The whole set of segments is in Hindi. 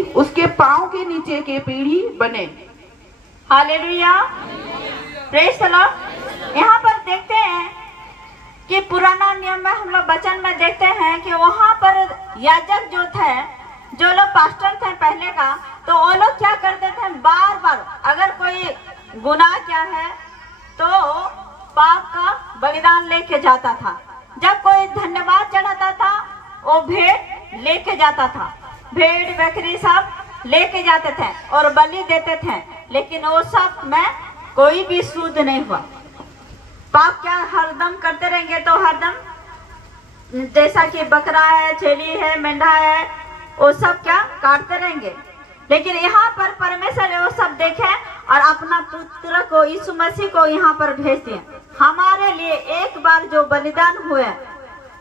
उसके पांव के नीचे के पीढ़ी बने। Hallelujah, praise the Lord. यहाँ पर देखते हैं कि पुराना नियम में हम लोग वचन में देखते हैं कि वहाँ पर याजक जो थे, जो लोग पास्टर थे पहले का, तो वो लोग क्या करते थे, बार बार अगर कोई गुनाह क्या है तो पाप का बलिदान लेके जाता था। जब कोई धन्यवाद चढ़ाता था वो भेड़ लेके जाता था, भेड़ बकरी सब लेके जाते थे और बलि देते थे, लेकिन वो सब में कोई भी शुद्ध नहीं हुआ। पाप क्या हरदम करते रहेंगे तो हरदम जैसा कि बकरा है, छेली है, मेंढा है, वो सब क्या काटते रहेंगे। लेकिन यहाँ पर परमेश्वर ने वो सब देखे और अपना पुत्र को यीशु मसीह को यहाँ पर भेज दिए। हमारे लिए एक बार जो बलिदान हुए,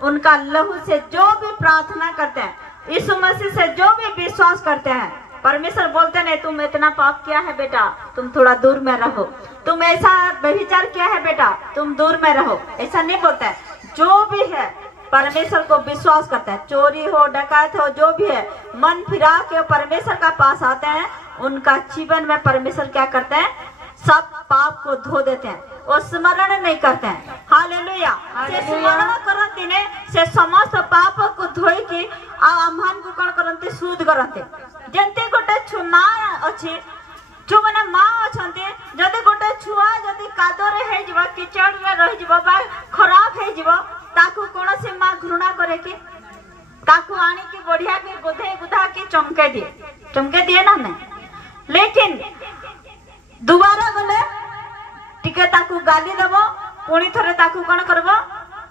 उनका लहू से जो भी प्रार्थना करते हैं, यीशु मसीह से जो भी विश्वास करते हैं, परमेश्वर बोलते नहीं तुम इतना पाप किया है बेटा, तुम थोड़ा दूर में रहो, तुम ऐसा व्यभिचार किया है बेटा, तुम दूर में रहो, ऐसा नहीं बोलता है। जो भी है परमेश्वर को विश्वास करता है, चोरी हो, डकैत हो, जो भी है, मन फिरा के परमेश्वर का पास आते हैं, उनका जीवन में परमेश्वर क्या करते हैं, सब पाप को धो देते हैं, वो स्मरण नहीं करते हैं। हालेलुया, से स्मरण करती ने से समस्त पाप को धोई की आह्वान को कौन करते, शुद्ध करते। जेंते गोटे छुमा अछि, जो माने माँ अछंते, जदि गोटे छुआ जदि कादरे हे जिवो, किचड़ रे रहि जिवो बा खराब हे जिवो, ताकू कोनोसी माँ घृणा करे कि ताकू आनी की बढ़िया के गोधे गुधा के चमके दिए ना नहीं। लेकिन दुबारा गले टिके ताकू गाली देबो, पुणी थरे ताकू कोन करबो,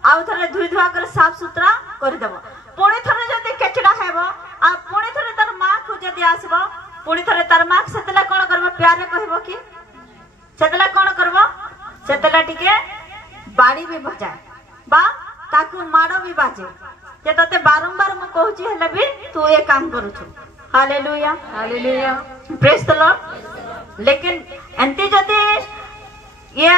आउ थरे धुई धुआ कर साफ सुथरा कर देबो, पुणी थरे जदि केचड़ा हेबो आ पुणी थरे तार माँ को जदि आसबो, पुणी थरे तार माँ सेतला कोन करबो, प्यारे कहबो कि सेतला कोन करबो, सेतला टिके बाड़ी भी बजाए बा ताकू माड़ो भी बाजे, जे तते बारंबार मु कहूची हेले भी तू ए काम करूछु। Hallelujah, hallelujah, praise the Lord. लेकिन एंती जदि ये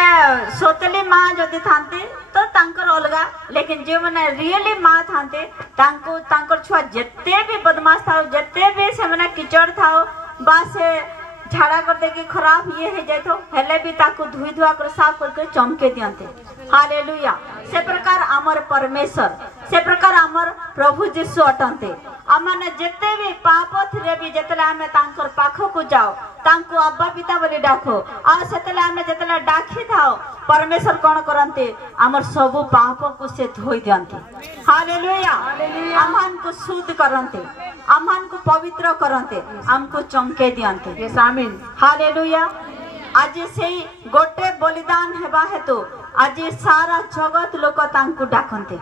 सोतली माँ जदि थांती तो तांकर अलगा, लेकिन जो माने रियली माँ थांती तांको तांकर छुआ जत्ते भी बदमाश थाओ, जत्ते भी से माने किचड़ थाओ बा से झाड़ा कर दे कि खराब ये है जाए तो हेले भी ताको धुई धुआ कर साफ करके चमके दियंते। हालेलुया, से प्रकार आमर परमेश्वर, से प्रकार आमर प्रभु यीशु अटंते। आमने जत्ते भी पाप थिरे भी जतले आमे तांकर पाखो को जाओ, तांको अब्बा पिता बोली डाको, आ सेतले आमे जतले डाकी थाओ, परमेश्वर कोन करंते, आमर सबु पाप को से धोई दियंते। हालेलुया, आमान को शुद्ध करंते, आमान को पवित्र करंते, हमको चमके दियंते। Yes amen, hallelujah. आज से गोटे बलिदान हेबा हेतु आज सारा जगत लोक तांको डाकंते।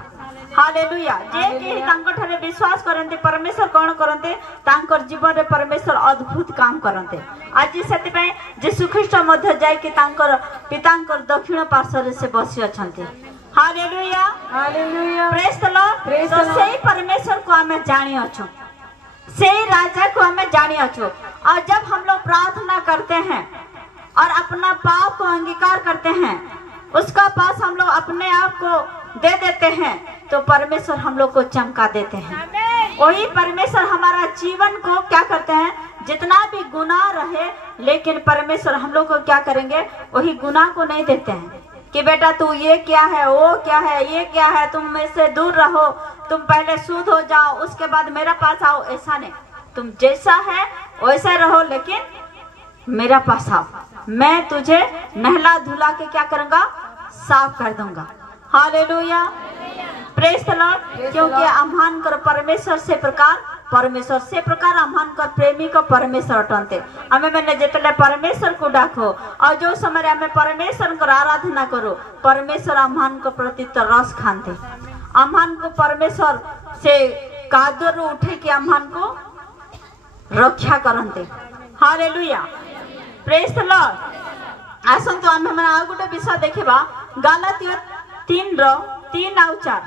हालेलुया, जे के तांको ठरे विश्वास करंते, परमेश्वर कोन करंते, तांकर जीवन रे परमेश्वर अद्भुत काम करंते। आज सेति पे यीशु ख्रीष्ट मध्य जाय के तांकर पितांकर दक्षिण पार्श्व से बसी अछंते। Hallelujah, hallelujah, praise the Lord. तो सेही परमेश्वर को हमें जानि अछु, सेही राजा को हमें जानि अछु। और जब हम लोग प्रार्थना करते हैं और अपना पाप को अंगीकार करते हैं, उसका पास हम लोग अपने आप को दे देते हैं, तो परमेश्वर हम लोग को चमका देते हैं। वही परमेश्वर हमारा जीवन को क्या करते हैं, जितना भी गुनाह रहे, लेकिन परमेश्वर हम लोग को क्या करेंगे, वही गुनाह को नहीं देते हैं कि बेटा तू ये क्या है, वो क्या है, ये क्या है, तुम इससे दूर रहो, तुम पहले शुद्ध हो जाओ उसके बाद मेरा पास आओ। ऐसा नहीं, तुम जैसा है वैसा रहो, लेकिन मेरा पास आओ, मैं तुझे नहला धुला के क्या करूंगा, साफ कर दूंगा। Hallelujah, praise the Lord. क्योंकि आह्वान कर परमेश्वर से प्रकार आह्वान कर प्रेमी को परमेश्वर अटंते। हमें मैंने जितने परमेश्वर को डाको और जो समय हमें परमेश्वर को आराधना करो, परमेश्वर आह्वान को प्रति रस खानते, आह्वान को परमेश्वर से कादर उठे के आह्वान को रक्षा करते। Hallelujah, praise the Lord. आसंतु आमे माने आ गोटे विषय देखिबा, गलातिया 3:3-4।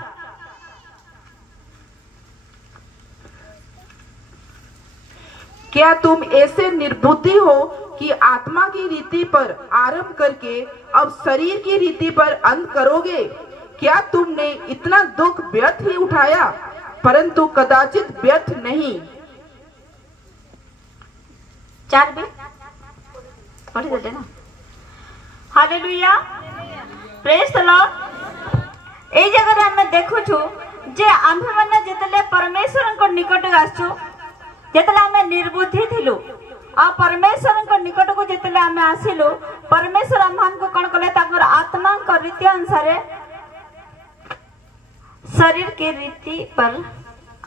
क्या तुम ऐसे निर्बुद्धि हो कि आत्मा की रीति पर आरंभ करके अब शरीर की रीति पर अंत करोगे? क्या तुमने इतना दुख व्यर्थ ही उठाया, परंतु कदाचित व्यर्थ नहीं। 4 भी पढ़ी देते ना। Hallelujah, praise the Lord. ए जगह हम देखु छु जे आम्भे माने जेतले परमेश्वर को निकट आसछु, जेतले हमें निर्बुद्धि थिलु आ परमेश्वर को निकट को जेतले हमें आसिलु, परमेश्वर हमन को कोन कले ताकर आत्मा को रीति अनुसार शरीर के रीति पर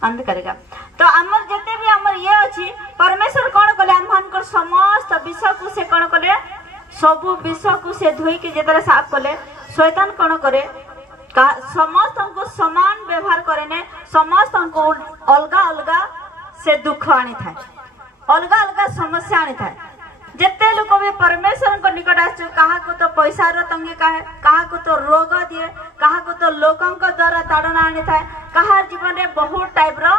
अंध करेगा। तो हमर जते भी हमर ये अछि, परमेश्वर कोन कले हमन को समस्त विषय को से कोन कले, सबु विषय को से धोई के जेतले साफ कले, शैतान कोन करे का समस्त को समान व्यवहार करे ने, समस्त को अलगा अलगा से दुख आनी था, अलगा अलगा समस्या आनी था। जिते लोग भी परमेश्वर को निकट आस, कहा को तो पैसा रो तंगी कहे, कहा को तो रोग दिए, कहा को तो लोगों को द्वारा ताड़ना आनी था, कहा जीवन में बहुत टाइप रो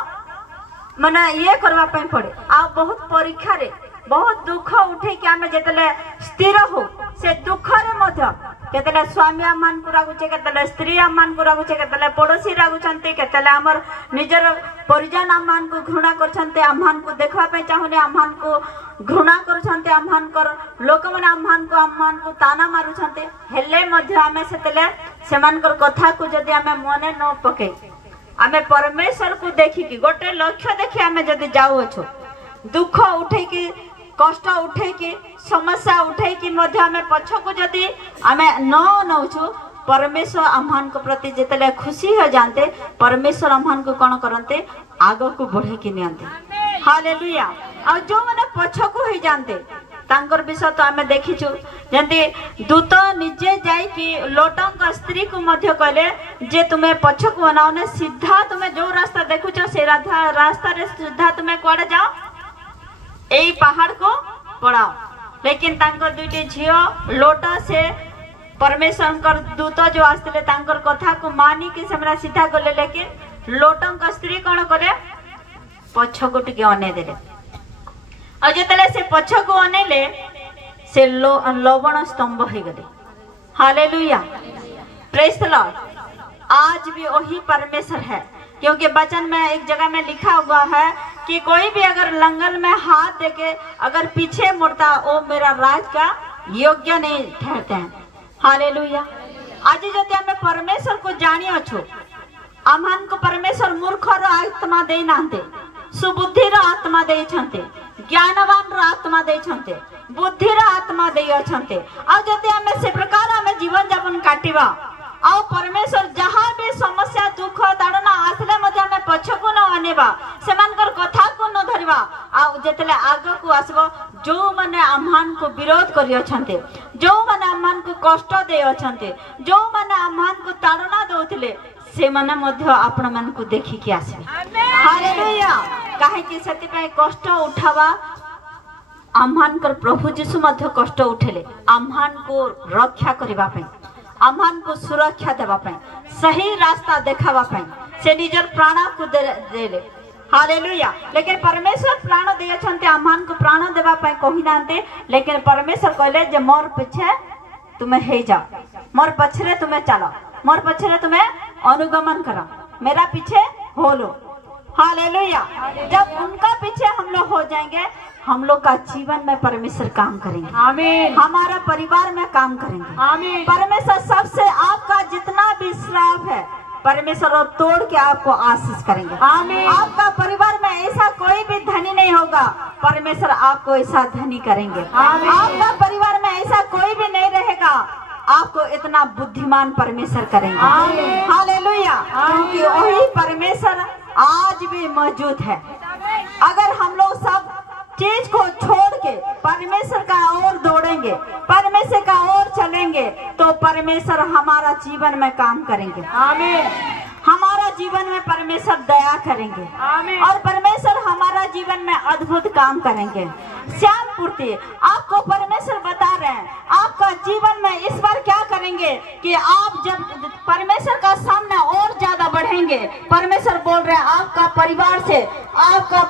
माने ये करवा पे पड़े। आ बहुत परीक्षा रे बहुत दुख उठे कि आमे जेतले स्थिर हो से दुख रे मध्य केतले स्वामी आमान को रागुचे, केतले स्त्री आमान को रागुचे, केतले पड़ोसी रागुचंते, केतले हमर निजर परिजन आमान को घृणा करछंते, आमान को देखवा पे चाहुने आमान को घृणा करछंते, आमान कर लोक माने आमान को ताना मारुछंते। हेले मध्य आमे सेतले सेमान कर कथा को जदी आमे मने न पके, आमे परमेश्वर को देखि कि गोटे लक्ष्य देखि आमे जदी जाउ अछो, दुख उठे कि कष्ट उठे कि समस्या उठे कि मध्य आमे पछ को जदी आमे न नउछु, परमेश्वर आमान को प्रति जेतले खुशी हो जानते, परमेश्वर आमान को कोन करंते आगो को बढ़े कि नियंते। हालेलुया। आ जो माने पछ को हो जानते तांकर विषय तो आमे देखिछु, जंती दूत निजे जाई कि लोटंक स्त्री को मध्य कहले जे तुम्हें पछ को बनाओ ने, सीधा तुम्हें जो रास्ता देखुछो से रास्ता रे सीधा तुम्हें कोड़े जाओ, एई पहाड़ को पड़ाओ। लेकिन तांकर दुईटी झियो लोट से परमेश्वर कर दूत जो आसले तांकर कथा को मानी कि सेमरा सीधा गले, लेकिन लोटंक स्त्री कोन करे पछ को टिके अने देले। आ जेतले से पछ को अनेले से लवण स्तंभ हो गले। Hallelujah, praise the Lord. आज भी वही परमेश्वर है, क्योंकि वचन में एक जगह में लिखा हुआ है कि कोई भी अगर लंगल में हाथ देके अगर पीछे मुड़ता, वो मेरा राज का योग्य नहीं ठहरते हैं। हालेलुया। आज जति हमें परमेश्वर को जानी अच्छो, आमान को परमेश्वर मूर्खर आत्मा दे नांते, सुबुद्धिर आत्मा दे छंते, ज्ञानवान आत्मा दे छंते, बुद्धिर आत्मा दे छंते। आज जति हमें से प्रकार हमें जीवन यापन काटिबा, आ परमेश्वर जहाँ भी समस्या दुख ताड़ना आसले मध्य हमें पछ को न अनेबा, सेमानकर कथा को न धरिबा, आ जेतले आगे को आसबो जो माने आमान को विरोध करि अछंते, जो माने आमान को कष्ट दे अछंते, जो माने आमान को ताड़ना दउथिले, से माने मध्य आपण मान को देखि कि आसीबे। हालेलुया। काहे कि सति पे कष्ट उठावा आमानकर प्रभु यीशु मध्य कष्ट उठेले, आमान को रक्षा करिबा पे, आमान को सुरक्षा देवा पे, सही रास्ता देखावा पे, से निजर प्राण को देले। हालेलुया। लेकिन परमेश्वर प्राण दे छंते, आमान को प्राण देवा पे कहि नांते, लेकिन परमेश्वर कहले जे मोर पीछे तुम्हें हे जाओ, मोर पछरे तुम्हें चलो, मोर पछरे तुम्हें अनुगमन करो, मेरा पीछे हो लो। हालेलुया। जब उनका पीछे हम लोग हो जाएंगे, हम लोग का जीवन में परमेश्वर काम करेंगे। आमीन। हमारा परिवार में काम करेंगे। आमीन। परमेश्वर सबसे आपका जितना भी श्राप है परमेश्वर और तोड़ के आपको आशीष करेंगे। आमीन। आपका परिवार में ऐसा कोई भी धनी नहीं होगा, परमेश्वर आपको ऐसा धनी करेंगे। आमीन। आपका परिवार में ऐसा कोई भी नहीं रहेगा, आपको इतना बुद्धिमान परमेश्वर करेंगे। आमीन। हालेलुया। क्योंकि वही परमेश्वर आज भी मौजूद है। अगर हम लोग सब चीज को छोड़ के परमेश्वर का ओर दौड़ेंगे, परमेश्वर का ओर चलेंगे, तो परमेश्वर हमारा जीवन में काम करेंगे। आमीन। हमारा जीवन में परमेश्वर दया करेंगे। आमीन। और परमेश्वर हमारा जीवन में अद्भुत काम करेंगे। श्याम पूर्ति आपको परमेश्वर बता रहे हैं, आपका जीवन में इस बार क्या करेंगे कि आप जब परमेश्वर का सामने और ज्यादा बढ़ेंगे, परमेश्वर बोल रहे हैं आपका परिवार से, आपका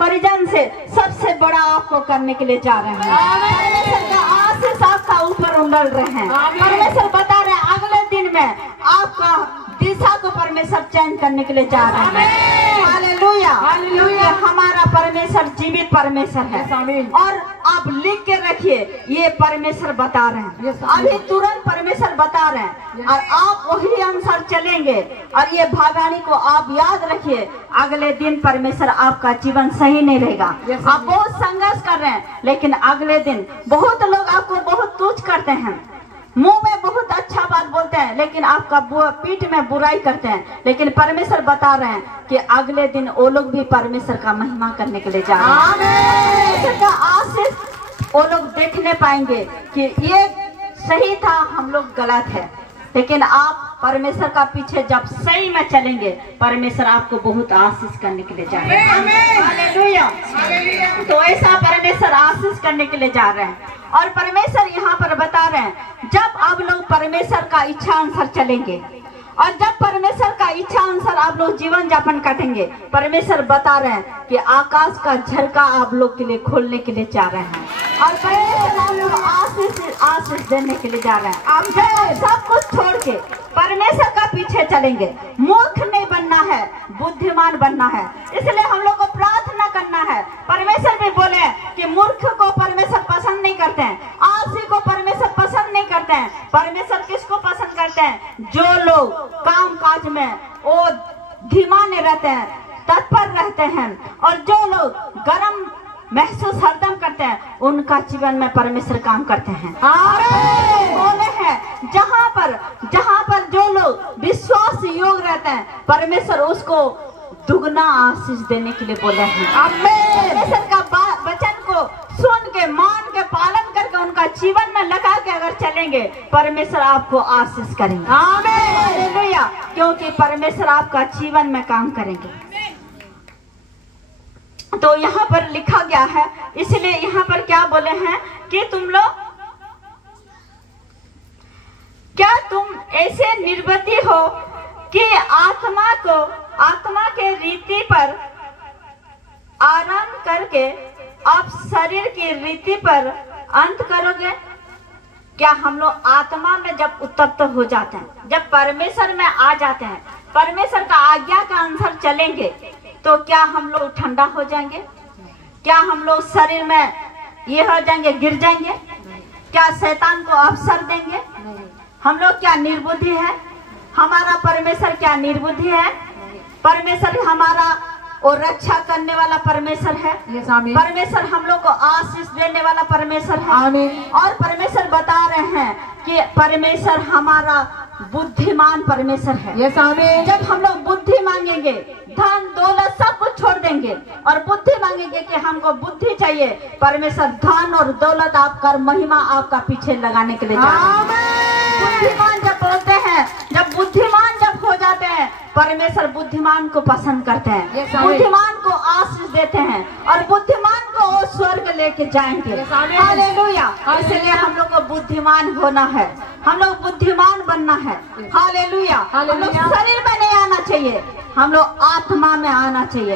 परिजन से सबसे बड़ा आपको करने के लिए जा रहे हैं। परमेश्वर का आशीष आपका ऊपर उंडल रहे हैं। परमेश्वर बता रहे हैं अगले दिन में आपका दिशा को परमेश्वर चेंज करने के लिए जा रहे हैं। हालेलुया। हालेलुया। हमारा परमेश्वर जीवित परमेश्वर है। और आप लिख के रखिए, ये परमेश्वर बता रहे हैं, अभी तुरंत परमेश्वर बता रहे हैं, और आप वही अनुसार चलेंगे। और ये भविष्यवाणी को आप याद रखिए, अगले दिन परमेश्वर आपका जीवन सही नहीं रहेगा। आप बहुत संघर्ष कर रहे हैं, लेकिन अगले दिन बहुत लोग आपको बहुत तुच्छ करते हैं, मुंह में बहुत अच्छा बात बोलते हैं, लेकिन आपका पीठ में बुराई करते हैं। लेकिन परमेश्वर बता रहे हैं कि अगले दिन वो लोग भी परमेश्वर का महिमा करने के लिए जा रहे हैं। परमेश्वर का आशीष वो लोग देखने पाएंगे कि ये सही था, हम लोग गलत है। लेकिन आप परमेश्वर का पीछे जब सही में चलेंगे, परमेश्वर आपको बहुत आशीष करने के लिए जा रहे हैं। हालेलुया। तो ऐसा परमेश्वर आशीष करने के लिए जा रहे हैं। और परमेश्वर यहाँ पर बता रहे हैं, जब आप लोग परमेश्वर का इच्छा अनुसार चलेंगे और जब परमेश्वर का इच्छा अनुसार आप लोग जीवन यापन काटेंगे, परमेश्वर बता रहे हैं कि आकाश का झरका आप लोग के लिए खोलने के लिए जा रहे हैं। और परमेश्वर आप लोग आशीष देने के लिए जा रहे हैं। आप सब कुछ छोड़ के परमेश्वर का पीछे चलेंगे। मूर्ख नहीं बनना है, बुद्धिमान बनना है। इसलिए हम लोग को प्रार्थना करना है। परमेश्वर भी बोले कि मूर्ख को परमेश्वर पसंद नहीं करते हैं, आलसी को परमेश्वर पसंद नहीं करते हैं। परमेश्वर किसको पसंद करते हैं? जो लोग काम काज में वो धीमाने रहते हैं, तत्पर रहते हैं, और जो लोग गर्म महसूस हरदम करते हैं, उनका जीवन में परमेश्वर काम करते हैं। बोले हैं जहाँ पर जो लोग विश्वास योग रहते हैं, परमेश्वर उसको दुगना आशीष देने के लिए बोले हैं। परमेश्वर का वचन को सुन के, मान के, पालन करके उनका जीवन में लगा के अगर चलेंगे, परमेश्वर आपको आशीष करेंगे। हालेलुया। क्योंकि परमेश्वर आपका जीवन में काम करेंगे। तो यहाँ पर लिखा गया है, इसलिए यहाँ पर क्या बोले हैं कि क्या तुम ऐसे निर्बुद्धि हो कि आत्मा के रीति पर आराम करके आप शरीर की रीति पर अंत करोगे? क्या हम लोग आत्मा में जब उत्तप्त हो जाते हैं, जब परमेश्वर में आ जाते हैं, परमेश्वर का आज्ञा का अनुसार चलेंगे, तो क्या हम लोग ठंडा हो जाएंगे? क्या हम लोग शरीर में ये हो जाएंगे, गिर जाएंगे? क्या शैतान को अवसर देंगे? हम लोग क्या निर्बुद्धि है? हमारा परमेश्वर क्या निर्बुद्धि है? परमेश्वर हमारा और रक्षा करने वाला परमेश्वर है। परमेश्वर हम लोग को आशीष देने वाला परमेश्वर है। और परमेश्वर बता रहे हैं कि परमेश्वर हमारा बुद्धिमान परमेश्वर है। जब हम लोग बुद्धि मांगेंगे, धन दौलत सब कुछ छोड़ देंगे और बुद्धि मांगेंगे कि हमको बुद्धि चाहिए, परमेश्वर धन और दौलत आपका महिमा आपका पीछे लगाने के लिए बुद्धिमान जब बोलते हैं, जब बुद्धिमान जब हो जाते हैं, परमेश्वर बुद्धिमान को पसंद करते हैं, बुद्धिमान को आशीष देते हैं और बुद्धिमान को वो स्वर्ग लेके जाएंगे। हालेलुया। इसलिए हम लोग को बुद्धिमान होना है, हम लोग बुद्धिमान बनना है। हालेलुया। हम लोग शरीर में नहीं आना चाहिए, हम लोग आत्मा में आना चाहिए।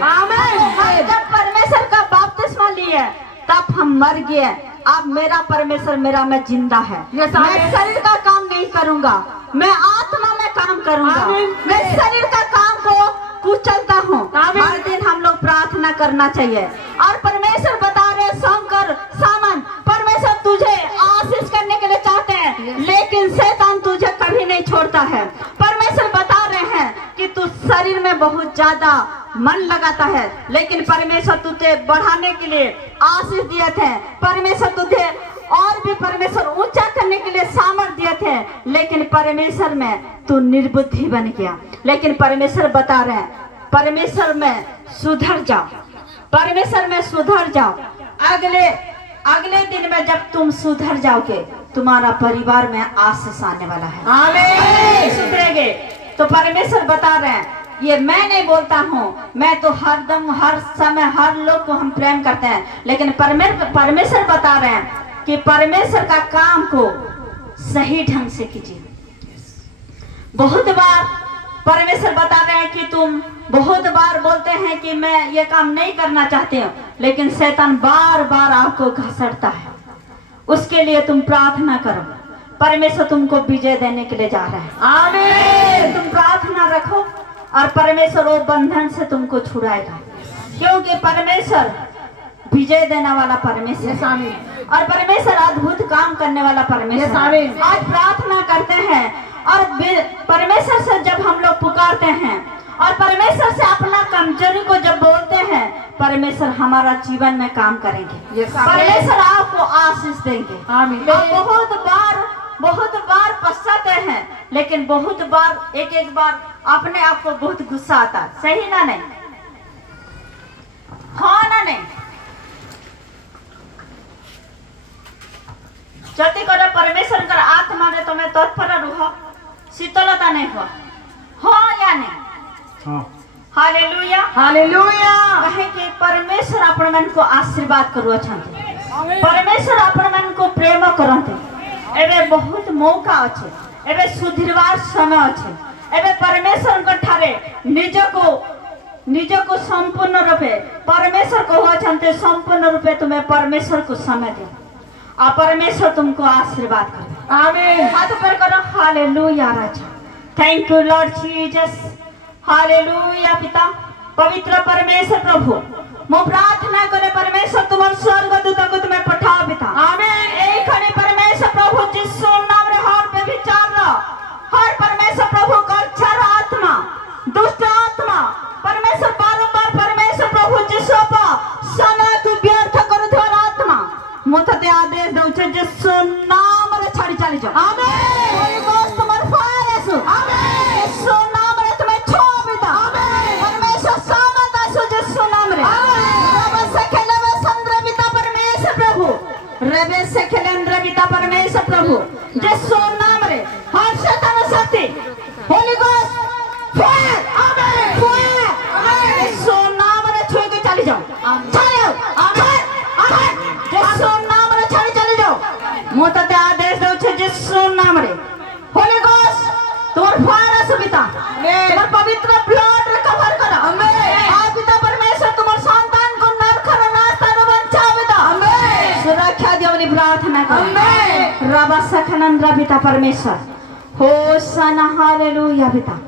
जब परमेश्वर का बपतिस्मा लिए तब हम मर गए। अब मेरा परमेश्वर मेरा में जिंदा है। मैं शरीर का काम नहीं करूंगा, मैं आत्मा में काम करूंगा। मैं शरीर का काम को कुचलता हूँ। हर दिन हम लोग प्रार्थना करना चाहिए। और परमेश्वर बता रहे शंकर सामन, परमेश्वर तुझे आशीष करने के लिए चाहते हैं, लेकिन शैतान तुझे कभी नहीं छोड़ता है। परमेश्वर बता रहे हैं कि तू शरीर में बहुत ज्यादा मन लगाता है, लेकिन परमेश्वर तुझे बढ़ाने के लिए आशीष दिए थे। परमेश्वर तुझे और भी परमेश्वर ऊंचा करने के लिए सामर्थ्य दिए थे, लेकिन परमेश्वर में तू निर्बुद्धि बन गया। लेकिन परमेश्वर बता रहे हैं, परमेश्वर में सुधर जाओ, परमेश्वर में सुधर जाओ। अगले दिन में जब तुम सुधर जाओगे, तुम्हारा परिवार में आशीष आने वाला है। आमीन। सुधरेंगे तो परमेश्वर बता रहे हैं, ये मैं नहीं बोलता हूँ, मैं तो हरदम हर समय हर लोग को हम प्रेम करते हैं, लेकिन परमेश्वर बता रहे हैं कि परमेश्वर का काम को सही ढंग से कीजिए। बहुत बार परमेश्वर बता रहे हैं कि तुम बहुत बार बोलते हैं कि मैं ये काम नहीं करना चाहते हो, लेकिन शैतान बार बार आपको घसीटता है। उसके लिए तुम प्रार्थना करो, परमेश्वर तुमको विजय देने के लिए जा रहा है। आमीन। तुम प्रार्थना रखो और परमेश्वर वो बंधन से तुमको छुड़ाएगा, क्योंकि परमेश्वर विजय देने वाला परमेश्वर है और परमेश्वर अद्भुत काम करने वाला परमेश्वर। आज प्रार्थना करते हैं और परमेश्वर से जब हम लोग पुकारते हैं और परमेश्वर से अपना कमजोरी को जब बोलते हैं, परमेश्वर हमारा जीवन में काम करेंगे, परमेश्वर आपको आशीष देंगे। बहुत बार पछताते हैं, लेकिन बहुत बार एक बार अपने आप को बहुत गुस्सा आता है, सही ना नहीं? हाँ ना नहीं? जल्दी करो, परमेश्वर का आत्मा ने तुम्हें तत्पर रुह शीतलता नहीं हुआ, हाँ या नहीं? हाँ। Hallelujah hallelujah. कहे कि परमेश्वर आपण मन को आशीर्वाद करू अछंती, परमेश्वर आपण मन को प्रेम करते। एबे बहुत मौका अच्छे, एबे सुधीरवार समय अच्छे, एबे परमेश्वर को ठारे निज को संपूर्ण रूपे परमेश्वर को अछंते, संपूर्ण रूपे तुम्हें परमेश्वर को समय दे और परमेश्वर तुमको आशीर्वाद करे। आमीन। हाथ ऊपर करो। Hallelujah Raja, thank you Lord Jesus. Hallelujah पिता, पवित्र परमेश्वर प्रभु, मैं प्रार्थना करे परमेश्वर तुम्हारे स्वर्गदूत को तुम्हें पठाओ पिता। आमीन। एक खड़े परमेश्वर प्रभु जिसो नाम रे हर पे विचार हर परमेश्वर प्रभु का छर आत्मा, दुष्ट आत्मा परमेश्वर बारंबार परमेश्वर प्रभु जिसो पा समय तू व्यर्थ करू थोर आत्मा मोते आदेश दउ छे जिसो नाम रे छाड़ी चली जाओ। आमीन। होली गोस्ट तुम्हारे फायर आसु। आमीन। जिसो नाम रे तुम्हें छो पिता। आमीन। परमेश्वर सामत आसु जिसो नाम रे। आमीन। रब से खेले वे संद्र पिता परमेश्वर प्रभु, रब से खेले पिता परमेश्वर प्रभु जिसो नाम रे हर शैतान शक्ति होली गोस्ट फायर। आमीन। फायर। आमीन। जिसो नाम रे छुए के चली जाओ, चले जाओ। आमीन। आमीन। जिसो नाम रे छाड़ी चली जाओ, मोते आदेश दउ छे जिसो नाम रे होली गोस्ट तोर फायर सुविधा तुम्हारे पवित्र ब्लड रे कवर करो। आमीन। आ पिता परमेश्वर तुम्हारे संतान को नरक रे नास्ता में बचाओ पिता। आमीन। सुरक्षा दियो वाली प्रार्थना करो। आमीन। रबा सखनंद्र पिता परमेश्वर होशाना। हालेलुया पिता,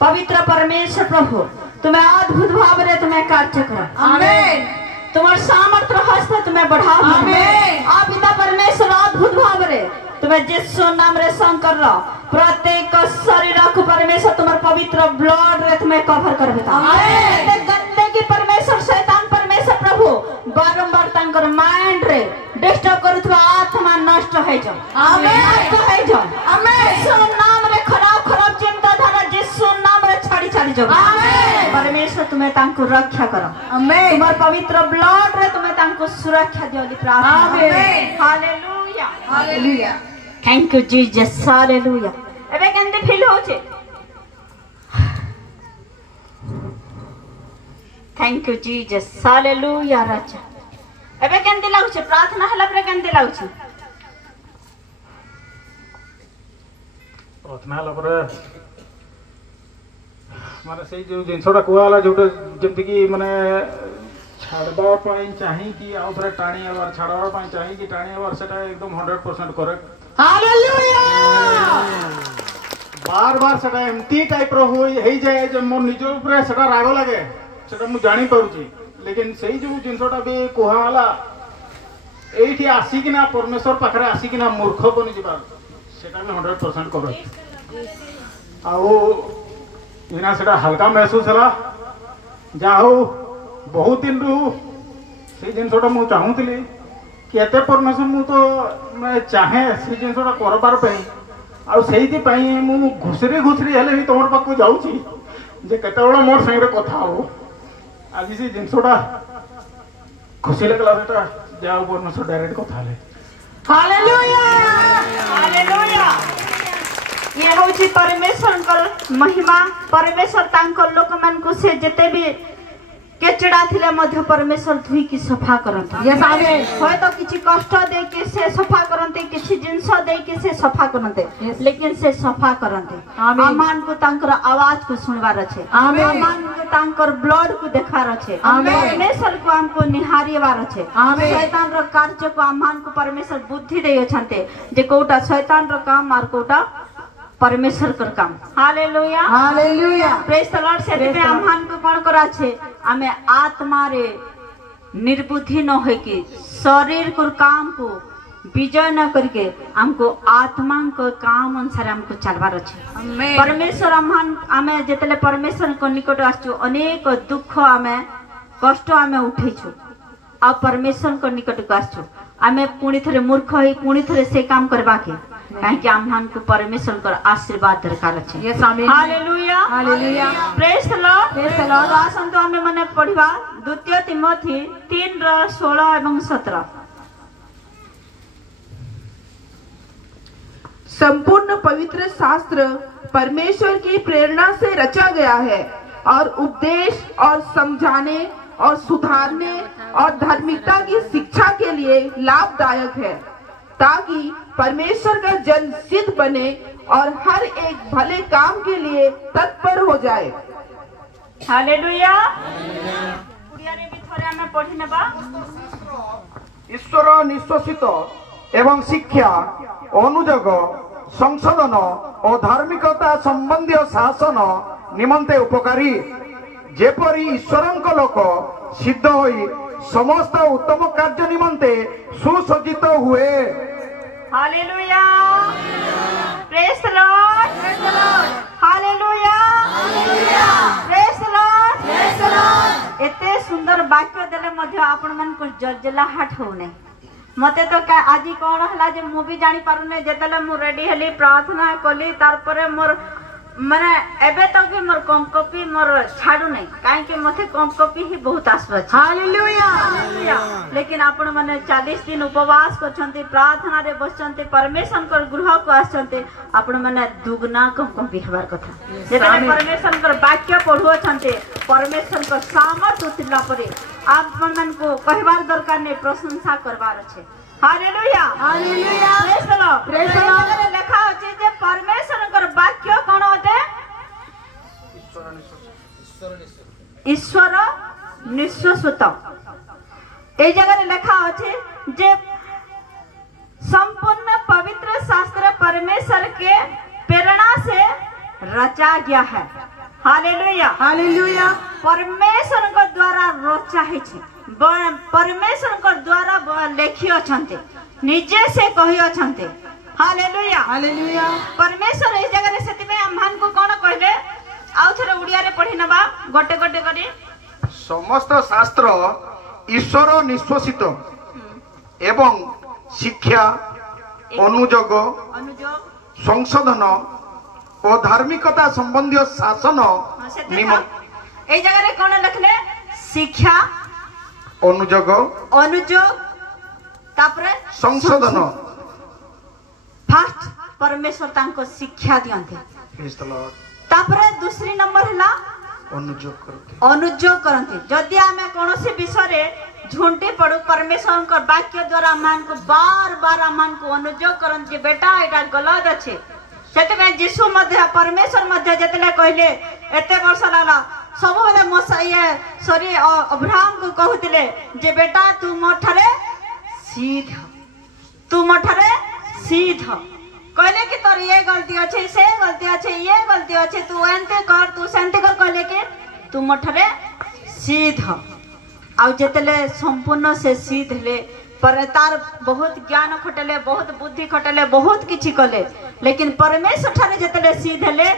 पवित्र परमेश्वर प्रभु तुम्हें अद्भुत भाव रे तुम्हें कार्य करो। आमीन। तुम्हारे सामर्थ्य हस्त तुम्हें बढ़ाओ। आमीन। आ पिता परमेश्वर अद्भुत भाव रे तुम्हें जिसो नाम रे शंकर रो प्रत्येक शरीर को परमेश्वर तुम्हारे पवित्र ब्लड रे तुम्हें कवर कर देता। आमीन। गंदे की परमेश्वर शैतान परमेश्वर प्रभु बारंबार तांकर माइंड रे डिस्टर्ब करूथवा आत्मा नष्ट हो जाओ। आमीन। नष्ट हो जाओ। आमीन। जिसो नाम रे खराब चिंताधारा जिसो नाम रे छाड़ी चली जाओ। आमीन। परमेश्वर तुम्हें तांको रक्षा करो। आमीन। तुम्हारे पवित्र ब्लड रे तुम्हें तांको सुरक्षा दियोली प्रार्थना। आमीन। Hallelujah. Hallelujah. Thank you Jesus. Hallelujah. एबे केंते फील होचे? Thank you Jesus. हालेलुया राजा। एबे केंते लागुचे? प्रार्थना हला पर केंते लागुचे? प्रार्थना हला पर माने से जो जिनसोडा कुआला जोटा जेमति की माने छाड़बा पाई चाहि कि आउथरे टाणी आवर छाड़बा पाई चाहि कि टाणी आवर सेटा एकदम 100% करेक्ट। हालेलुया। बार बार सेटा एमती टाइप रो होई जाए जे मोर निज ऊपर सेटा राग लागे, सेटा मु जानि परुची, लेकिन सही जो जिनसोटा बे कोहाला एठी आसी कि ना परमेश्वर पाखरे आसी कि ना मूर्ख बनि जिबा सेटा में 100% करेक्ट। आउ इना सेटा हल्का महसूस हला जाहो बहुत दिन रु से जिनसोटा मु चाहूतली कि एते परमेश्वर मु तो मैं चाहे से जिनसोटा करबार पे आ सेहिति पई मु घुसरी हेले भी तोमर पाक को जाउची जे केते बड़ मोर संगे कथा हो आज से जिनसोटा खुशी लगला सेटा जाओ परमेश्वर डायरेक्ट कथा ले। हालेलुया। हालेलुया। ये होची परमेश्वर कर महिमा। परमेश्वर तांको लोक मन को से जते भी केचड़ा थिले मध्य परमेश्वर धुई की सफा करंते। यस आमीन। होय तो किछि कष्ट दे के से सफा करंते, किछि जिंस दे के से सफा करंते, लेकिन से सफा करंते। आमीन। आमान को तांकर आवाज को सुनवार अछि। आमीन। आमान को तांकर ब्लड को देखार अछि। आमीन। परमेश्वर को हमको निहारिवार अछि। आमीन। शैतान रो कार्य को आमान को परमेश्वर बुद्धि दे अछंते जे कोटा शैतान रो काम आर कोटा परमेश्वर कर काम। Hallelujah hallelujah praise the Lord. से पे हमन को कोन करा छे हमें आत्मा रे निर्बुद्धि न होय कि शरीर को काम को विजय न करके हमको आत्मा को काम अनुसार हमको चलवार अच्छे। परमेश्वर आमे जेतले परमेश्वर को निकट आसु अनेक दुख आमे कष्ट आमे उठेछु आ परमेश्वर को निकट को आसु आमे पुणी थरे मूर्ख होई पुणी थरे से काम करबा के काहे कि हमन को परमेश्वर को आशीर्वाद दरकार अच्छे। Yes amen hallelujah hallelujah praise the Lord praise the Lord. आसंतो हमें माने पढ़िबा 2 तिमोथी 3:16 एवं 17। संपूर्ण पवित्र शास्त्र परमेश्वर की प्रेरणा से रचा गया है और उपदेश और समझाने और सुधारने और धार्मिकता की शिक्षा के लिए लाभदायक है ताकि परमेश्वर का जन सिद्ध बने और हर एक भले काम के लिए तत्पर हो जाए। हालेलुया पुड़िया रे भी थोड़े हमें पढ़ी नेबा। ईश्वर निश्वसित एवं शिक्षा अनुयोग संशोधन और धार्मिकता संबंधी शासन निमंते उपकारी जेपरी ईश्वरंक लोक सिद्ध होई समस्त उत्तम कार्य निमंते सुसज्जित हुए। Hallelujah praise the Lord hallelujah praise the Lord. एते सुंदर वाक्य देले मध्य आपण मन को जर्जलाहट हो नै मते तो आज कौन हला जे मु भी जानी पारुने जेतले मु रेडी हेली प्रार्थना कली तार परे मोर माने एबे तक भी मोर कम कॉपी मोर छाडू नै काहे कि मथे कम कॉपी ही बहुत आसबा छै। हालेलुया हालेलुया लेकिन आपण माने 40 दिन उपवास करछन्ते प्रार्थना रे बसछन्ते परमेश्वर कर गृह को आछन्ते आपण माने दुगना कम कॉपी हेबार कथा जेतले परमेश्वर कर वाक्य पढुओ छन्ते परमेश्वर कर सामर्थ उतरला परे आपण मन को कहबार दरकार नै प्रशंसा करबार छै। Hallelujah hallelujah praise the Lord. Praise the Lord. लेखा अछि जे परमेश्वर कर वाक्य कोन होते ईश्वर निश्वसित ए जगह लेखा अछि जे संपूर्ण पवित्र शास्त्र परमेश्वर के प्रेरणा से रचा गया है। हालेलुया हालेलुया परमेश्वर को द्वारा रचा है परमेश्वर को द्वारा लेखी अछंते निजे से कहि अछंते। हालेलुया हालेलुया परमेश्वर इस जगह रे सेति में हमन को कोन कहले आउ थरे उड़िया रे पढ़ी नबा गोटे गोटे करी। समस्त शास्त्र ईश्वर निश्वसित एवं शिक्षा अनुयोग संशोधन और धार्मिकता संबंधी शासन ए जगह रे कोन लिखले शिक्षा अनुयोग तापरे संशोधन फर्स्ट परमेश्वर तांको शिक्षा दियंते प्रेज द लॉर्ड तापरे दूसरी नंबर हला अनुयोग करते जदि आमे कोनोसी विषय रे झुंटी पड़ू परमेश्वर को वाक्य द्वारा मान को बार बार मान को अनुयोग करन बेटा एटा गलत अछि सेते में यीशु मध्य परमेश्वर मध्य जतले कहले एते वर्ष लाला सब बेले मोसा ये सॉरी अब्राहम को कहतिले जे बेटा तू मोठरे सीध कहले कि तोर ये गलती अच्छे से गलती अच्छे ये गलती अच्छे तू एंते कर तू सेंते कर कहले कि तू मोठरे सीध आउ जेतले संपूर्ण से सीध ले पर तार बहुत ज्ञान खटले बहुत बुद्धि खटले बहुत किछि कले लेकिन परमेश्वर ठारे जेतले सीध ले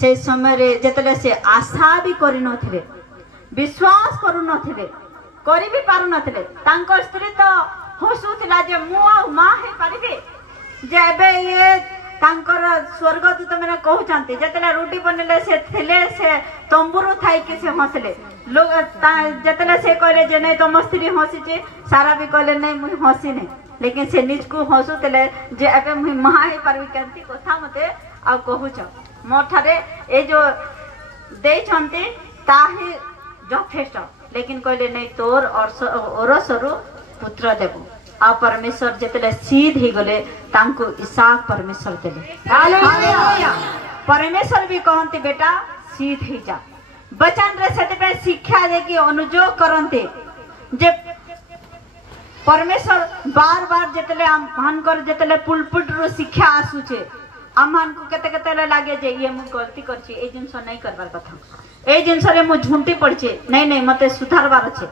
से समय रे जेतले से आशा भी करि नथिले विश्वास करू नथिले करि भी पारु नथिले तांको स्त्री तो हसुथिला जे मु आ मा हे परिबे जे एबे ये तांकर स्वर्गदूत मैंने कहउचंती जेतले रोटी बनेले से थिले से तंबुरु थाई के से हसले लोग जेतले से कहले जे नहीं तो स्त्री हसी छे सारा भी कहले नहीं मुई हसी नहीं लेकिन से निज को हसुतले जे एबे मुई मा हे परबी केंती कथा मते आ कहउछ मोठारे ए जो दे छंती ताही यथेष्ट लेकिन कहले नहीं तोर और सरू पुत्र देबो आ परमेश्वर जेतले सीध ही गले तांको इसहाक परमेश्वर देले। हालेलुया परमेश्वर भी कहंती बेटा सीध ही जा बचन रे सेते पे शिक्षा दे कि अनुयोग करंते जे परमेश्वर बार बार जेतले हम भानकर जेतले पुलपुट रो शिक्षा आसु छे आमान को केते केते लागे जे ये मु गलती करछि ए जिंस नहीं करबार कथा ए जिंस रे मु झुंटी पड़छे नहीं मते सुधारबार छे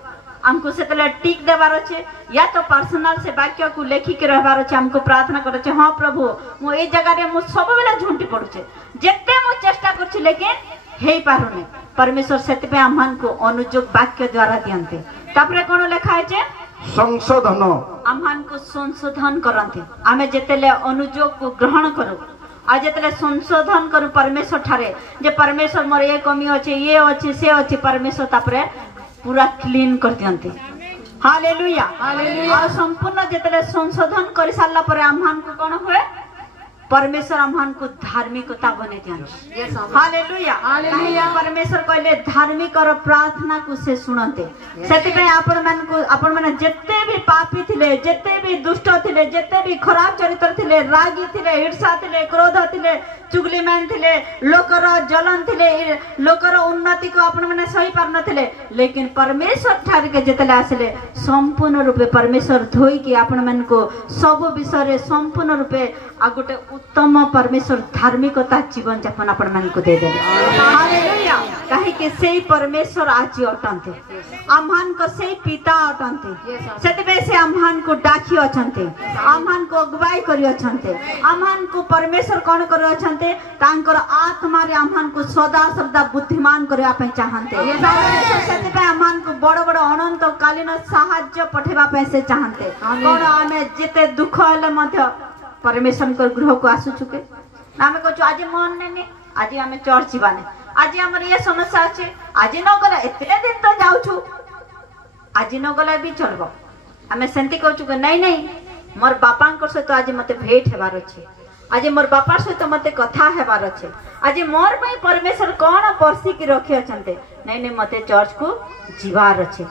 हमको सेतले टिक देबार छे या तो पर्सनल से वाक्य को लेखि के रहबार छे हमको प्रार्थना करे छे हां प्रभु मु ए जगह रे मु सब बेला झुंटी पड़छे जेते मु चेष्टा करछि लेकिन हेई पारुने परमेश्वर सेते पे आमान को अनुयोग वाक्य द्वारा दियंते तापरे कोन लेखा है छे संशोधन आमान को संशोधन करंते आमे जेतेले अनुयोग को ग्रहण करू आज जेतेले संशोधन करू परमेश्वर ठारे जे परमेश्वर मोर ये कमी अछि ये अछि से अछि परमेश्वर तापरे पूरा क्लीन कर दियंते हालेलुया हालेलुया संपूर्ण जेतेले संशोधन करि सारला परे आमान को कोन होए परमेश्वर आमान को धार्मिकता बने दियंते हालेलुया हालेलुया परमेश्वर कहले धार्मिक और प्रार्थना को से सुनते सेति पे आपण माने जत्ते भी पापी थिले जत्ते भी दुष्ट थिले जत्ते भी खराब चरित्र थिले रागी थिले ईर्ष्या थिले क्रोध थिले चुगलीमैन थिले लोकर जलन थिले लोकर उन्नति को आपण माने सही पार नथिले लेकिन परमेश्वर ठार के जतले आसले संपूर्ण रूपे परमेश्वर धोई के आपण मन को सब विषय रे संपूर्ण रूपे आ गोटे उत्तम परमेश्वर धार्मिकता जीवन यापन आपण मन को दे देले हालेलुया काहे के सेही परमेश्वर आज अटंते आम्हान को सेही पिता अटंते सेते बे से आम्हान को डाकी अछंते आम्हान को अगुवाई करी अछंते आम्हान को परमेश्वर कोन करी अछंते तांकर आत्मा रे आम्हान को सदा सर्वदा बुद्धिमान करबा पे चाहंते सेते बे आम्हान को बड़ बड़ अनंत कालीन सहाय्य पठेबा पे से चाहंते कोन आमे जेते दुख हले मध्य परमेश्वर को गृह को आसु चुके आमे कहछु आज मन ने आज आमे चर्च जीवाने आज हमर ये समस्या अछि आज न गला एते दिन तो जाउछु आज न गला भी चलबो आमे सेंती कहछु के नहीं मोर बापांकर से तो आज मते भेट हेबार अछि आज मोर बापा से तो मते कथा हेबार अछि आज मोर पई परमेश्वर कोन परसी की रखि अछंते नहीं मते चर्च को जीवार अछि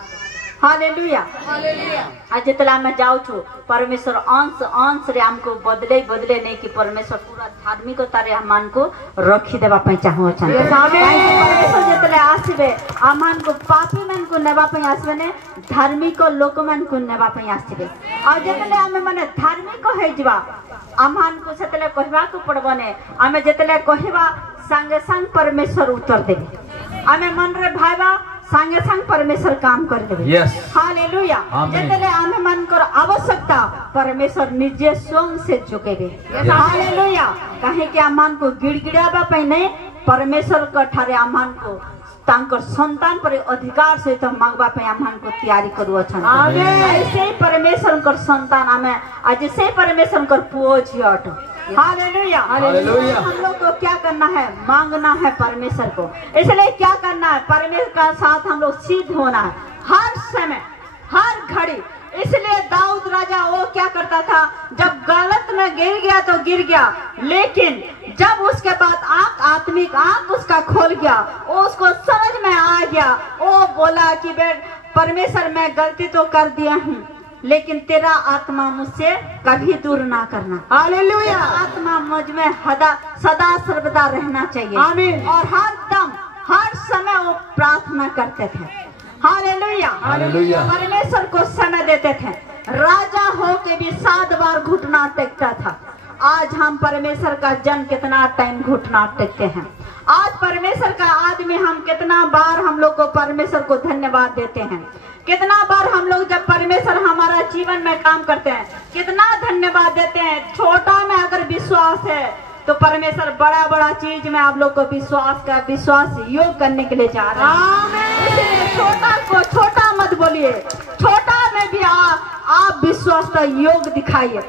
हालेलुया हालेलुया आज जेतला में जाऊ छु परमेश्वर अंश रे हमको बदले नहीं कि परमेश्वर पूरा धार्मिकता रे हमन को रखि देबा पई चाहू छन परमेश्वर जेतले आसीबे हमन को पापी मन को नेबा पई आसीबे ने धार्मिक लोक मन को नेबा पई आसीबे आ जेतले हमें माने धार्मिक होई जबा हमन को सेतले कहबा को पड़बो ने हमें जेतले कहबा संगे संग परमेश्वर उत्तर देबे हमें मन रे भाईबा संगे संग परमेश्वर काम कर देबे हालेलुया जेतले आमे मन कर आवश्यकता परमेश्वर निजे स्वयं से जोगेबे हालेलुया काहे कि आमान को गिड़गिड़ाबा पई नै परमेश्वर का ठारे आमान को तांकर संतान पर अधिकार से तो मांगबा पे आमान को तैयारी करू अछन आमेन ऐसे ही परमेश्वर कर संतान आमे आज से परमेश्वर कर पुओ छियट हालेलुया हालेलुया हम लोग को क्या करना है मांगना है परमेश्वर को इसलिए क्या करना है परमेश्वर का साथ हम लोग सिद्ध होना है हर समय हर घड़ी इसलिए दाऊद राजा वो क्या करता था जब गलत में गिर गया तो गिर गया लेकिन जब उसके बाद आत्मिक आंख उसका खोल गया वो उसको समझ में आ गया वो बोला कि परमेश्वर मैं गलती तो कर दिया हूँ लेकिन तेरा आत्मा मुझसे कभी दूर ना करना हालेलुया आत्मा मुझ में सदा सर्वदा रहना चाहिए आमीन और हर दम हर समय वो प्रार्थना करते थे हालेलुया हालेलुया परमेश्वर को समय देते थे राजा हो के भी 7 बार घुटना टेकता था आज हम परमेश्वर का जन कितना टाइम घुटना टेकते हैं आज परमेश्वर का आदमी हम कितना बार हम लोग को परमेश्वर को धन्यवाद देते हैं कितना बार हम लोग जब परमेश्वर हमारा जीवन में काम करते हैं कितना धन्यवाद देते हैं छोटा में अगर विश्वास है तो परमेश्वर बड़ा बड़ा चीज में आप लोग को विश्वास योग करने के लिए जा रहा है इसलिए छोटा को छोटा मत बोलिए छोटा में भी आप विश्वास का योग दिखाइए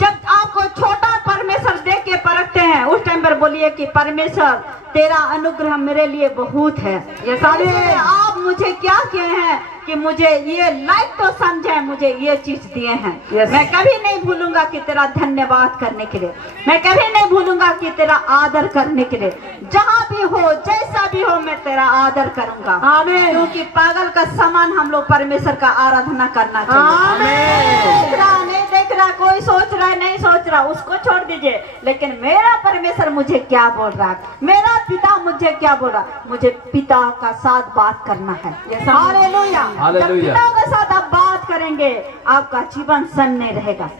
जब आपको छोटा परमेश्वर देख के परखते हैं उस टाइम पर बोलिए कि परमेश्वर तेरा अनुग्रह मेरे लिए बहुत है ये सारे आप मुझे क्या किए हैं कि मुझे ये लाइक तो समझे मुझे ये चीज दिए हैं मैं कभी नहीं भूलूंगा कि तेरा धन्यवाद करने के लिए मैं कभी नहीं भूलूंगा कि तेरा आदर करने के लिए जहाँ भी हो जैसा भी हो मैं तेरा आदर करूंगा आमीन क्योंकि पागल का समान हम लोग परमेश्वर का आराधना करना चाहिए नहीं देख रहा कोई सोच रहा है नहीं सोच रहा उसको छोड़ दीजिए लेकिन मेरा परमेश्वर मुझे क्या बोल रहा है मेरा पिता मुझे क्या बोल रहा मुझे पिता का साथ बात करना है हालेलुया पिता के साथ आप बात करेंगे आपका जीवन सन नहीं रहेगा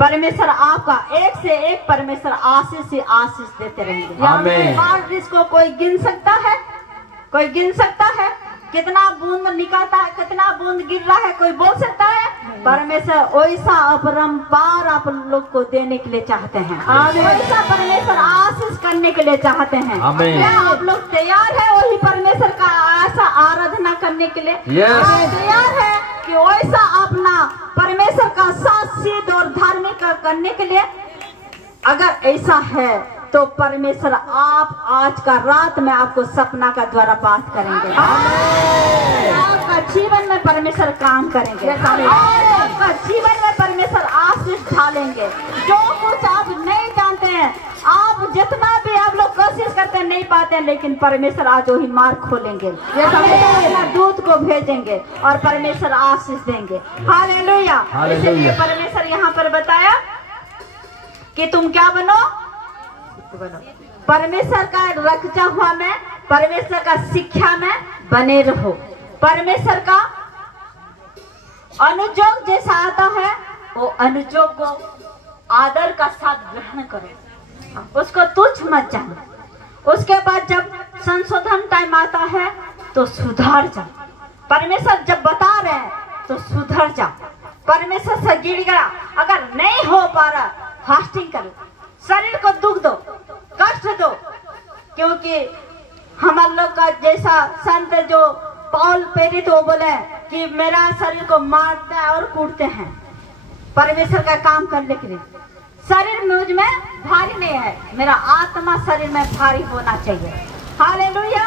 परमेश्वर आपका एक से एक परमेश्वर आशीष से आशीष देते रहेंगे। आमीन। और इसको कोई गिन सकता है? कोई गिन सकता है? कितना बूंद निकलता है, कितना बूंद गिर रहा है, कोई बोल सकता है? परमेश्वर वैसा अपरंपार आप लोग को देने के लिए चाहते हैं। वैसा परमेश्वर आशीष करने के लिए चाहते हैं। आमीन। क्या आप लोग तैयार है वही परमेश्वर का ऐसा आराधना करने के लिए? Yes। तैयार है कि वैसा अपना परमेश्वर का साथ सिद्ध और धार्मिक करने के लिए? अगर ऐसा है तो परमेश्वर आप आज का रात में आपको सपना का द्वारा बात करेंगे। आपका जीवन में परमेश्वर काम करेंगे। आपका जीवन में परमेश्वर आशीष डालेंगे। जो कुछ आप नहीं जानते हैं, आप जितना भी आप लोग कोशिश करते हैं नहीं पाते हैं, लेकिन परमेश्वर आज वही मार्ग खोलेंगे। अपना दूत को भेजेंगे और परमेश्वर आशीष देंगे। हालेलुया। इसलिए परमेश्वर यहाँ पर बताया कि तुम क्या बनो? परमेश्वर का रक्षा हुआ में, परमेश्वर का शिक्षा में बने रहो। परमेश्वर का अनुयोग जैसा आता है वो अनुयोग को आदर का साथ ग्रहण करो, उसको तुच्छ मत जानो। उसके बाद जब संशोधन टाइम आता है तो सुधार जाओ। परमेश्वर जब बता रहे हैं तो सुधर जाओ। परमेश्वर से गिड़गिड़ा अगर नहीं हो पा रहा, फास्टिंग करो, शरीर को दुख दो, कष्ट दो, क्योंकि हम लोग का जैसा संत जो पौल प्रेरित वो बोले कि मेरा शरीर को मारते हैं और कूटते हैं परमेश्वर का काम करने के लिए। शरीर मुझ में भारी नहीं है, मेरा आत्मा शरीर में भारी होना चाहिए। हालेलुया।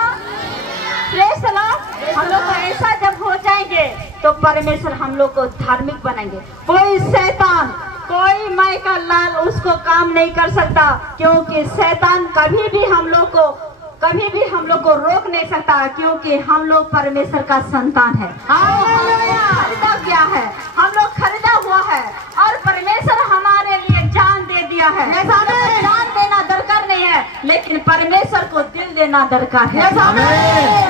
Praise the Lord. हम लोग को ऐसा जब हो जाएंगे तो परमेश्वर हम लोग को धार्मिक बनाएंगे। कोई शैतान, कोई माई का लाल उसको काम नहीं कर सकता, क्योंकि शैतान कभी भी हम लोग को रोक नहीं सकता, क्योंकि हम लोग परमेश्वर का संतान है। खरीदा क्या है? हम लोग खरीदा हुआ है और परमेश्वर हमारे लिए जान दे दिया है। जान देना दरकार नहीं है, लेकिन परमेश्वर को दिल देना दरकार है।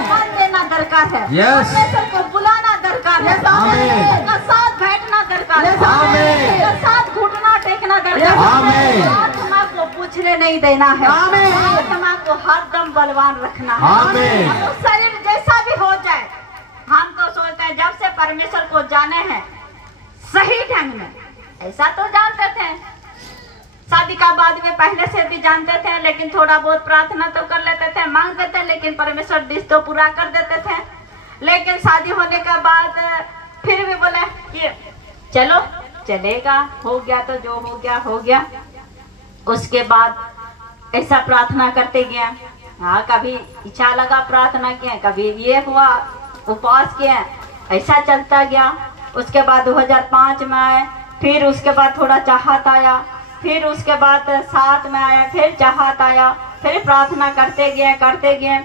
मन देना दरकार है। परमेश्वर को बुलाना दरकार है। उसका साथ बैठना दरकार है। उसका साथ घुटना टेकना दरकार है। आत्मा को पूछने नहीं देना है। आत्मा को हरदम बलवान रखना है। शरीर जैसा भी हो जाए, हम तो सोचते हैं जब से परमेश्वर को जाने हैं सही ढंग में, ऐसा तो जानते थे शादी का बाद में, पहले से भी जानते थे, लेकिन थोड़ा बहुत प्रार्थना तो कर लेते थे, मांगते थे, लेकिन परमेश्वर डिश तो पूरा कर देते थे। लेकिन शादी होने के बाद फिर भी बोले कि चलो चलेगा, हो गया तो जो हो गया हो गया। उसके बाद ऐसा प्रार्थना करते गया। हाँ, कभी इच्छा लगा प्रार्थना किए, कभी ये हुआ उपवास किए, ऐसा चलता गया। उसके बाद 2005 में आए, फिर उसके बाद थोड़ा चाहत आया, फिर उसके बाद 7 में आया, फिर चाहत आया, फिर प्रार्थना करते गए।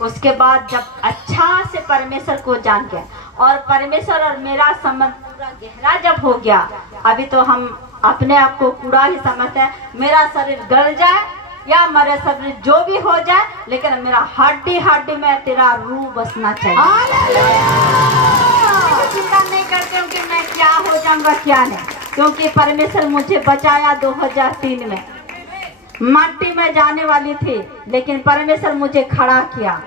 उसके बाद जब अच्छा से परमेश्वर को जान गए और परमेश्वर और मेरा संबंध पूरा गहरा जब हो गया, अभी तो हम अपने आप को कूड़ा ही समझते हैं। मेरा शरीर गल जाए या मेरा शरीर जो भी हो जाए, लेकिन मेरा हड्डी में तेरा रूह बसना चाहिए। चिंता नहीं करते हूँ कि मैं क्या हो जाऊंगा क्या नहीं, क्योंकि परमेश्वर मुझे बचाया 2003 में। माटी में जाने वाली थी, लेकिन परमेश्वर मुझे खड़ा किया।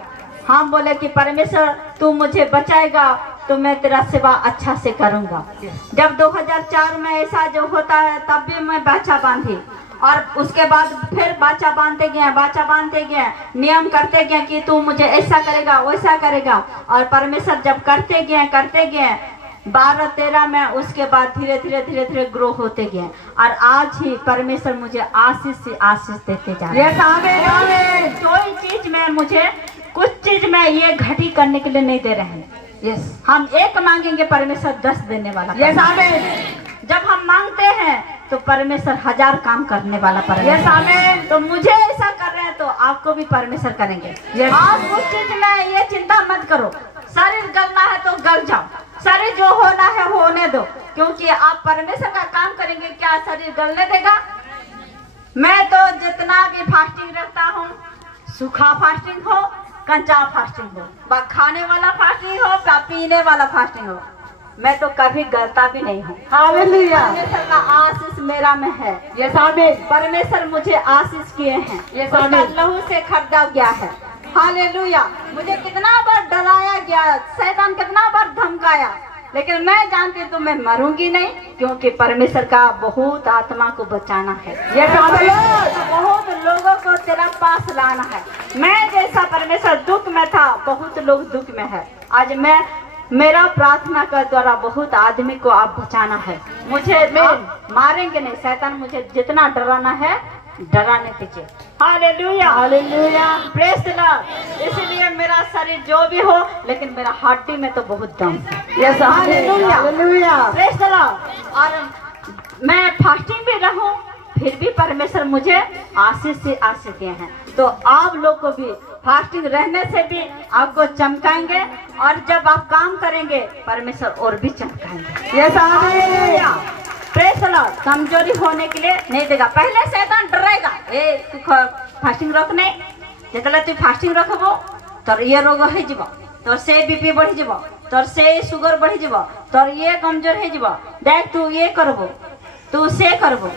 हम बोले कि परमेश्वर तू मुझे बचाएगा तो मैं तेरा सेवा अच्छा से करूंगा। जब 2004 में ऐसा जो होता है, तब भी मैं बाचा बांधी, और उसके बाद फिर बाचा बांधते गए, नियम करते गए कि तू मुझे ऐसा करेगा वैसा करेगा। और परमेश्वर जब करते गए 12-13 में, उसके बाद धीरे धीरे ग्रो होते गए, और आज ही परमेश्वर मुझे आशीष से आशीष देते जा रहे हैं। कोई चीज में मुझे, कुछ चीज में ये घटी करने के लिए नहीं दे रहे हैं। हम एक मांगेंगे, परमेश्वर 10 देने वाला। जब हम मांगते हैं तो परमेश्वर 1000 काम करने वाला परमेश्वर। तो मुझे ऐसा कर रहे हैं तो आपको भी परमेश्वर करेंगे। आप उस चीज में ये चिंता मत करो। शरीर गलना है तो गल जाओ, शरीर जो होना है होने दो, क्योंकि आप परमेश्वर का काम करेंगे। क्या शरीर गलने देगा? मैं तो जितना भी फास्टिंग रखता हूँ, सूखा फास्टिंग हो, कंचा फास्टिंग हो, खाने वाला फास्टिंग हो, पीने वाला फास्टिंग हो, मैं तो कभी गलता भी नहीं हूँ। हालेलुया। परमेश्वर का आशीष मेरा में है। यस आमीन। परमेश्वर मुझे आशीष किए हैं। यस उसका आमीन। लहू से खरीदा गया है। हालेलुया। मुझे कितना बार डराया गया, शैतान कितना बार धमकाया, लेकिन मैं जानती हूँ तो मैं मरूंगी नहीं, क्योंकि परमेश्वर का बहुत आत्मा को बचाना है। यस आमीन। बहुत लोगों को तेरा पास लाना है। मैं जैसा परमेश्वर दुख में था, बहुत लोग दुख में है। आज मेरा प्रार्थना का द्वारा बहुत आदमी को आप बचाना है। मुझे आप मारेंगे नहीं, शैतान मुझे जितना डराना है डराने दीजिए। Hallelujah. Hallelujah. Praise the Lord. इसलिए मेरा शरीर जो भी हो, लेकिन मेरा हड्डी में तो बहुत दम है। Yes amen. Hallelujah. Hallelujah. Praise the Lord. और मैं फास्टिंग भी रहूं, फिर भी परमेश्वर मुझे आशीष से आशीष दिए हैं। तो आप लोग को भी फास्टिंग रहने से भी आपको चमकाएंगे, और जब आप काम करेंगे परमेश्वर और भी चमकाएंगे। यस आमीन। Praise the Lord. कमजोरी होने के लिए नहीं देगा। पहले शैतान डरेगा, ए तू फास्टिंग रख नहीं, जितने तू फास्टिंग रखबो तोर ये रोग हो जीव, तोर से बीपी बढ़ी जीव, तोर से शुगर बढ़ी जीव, तोर ये कमजोर हो जीव, देख तू ये करबो, तू से करबो।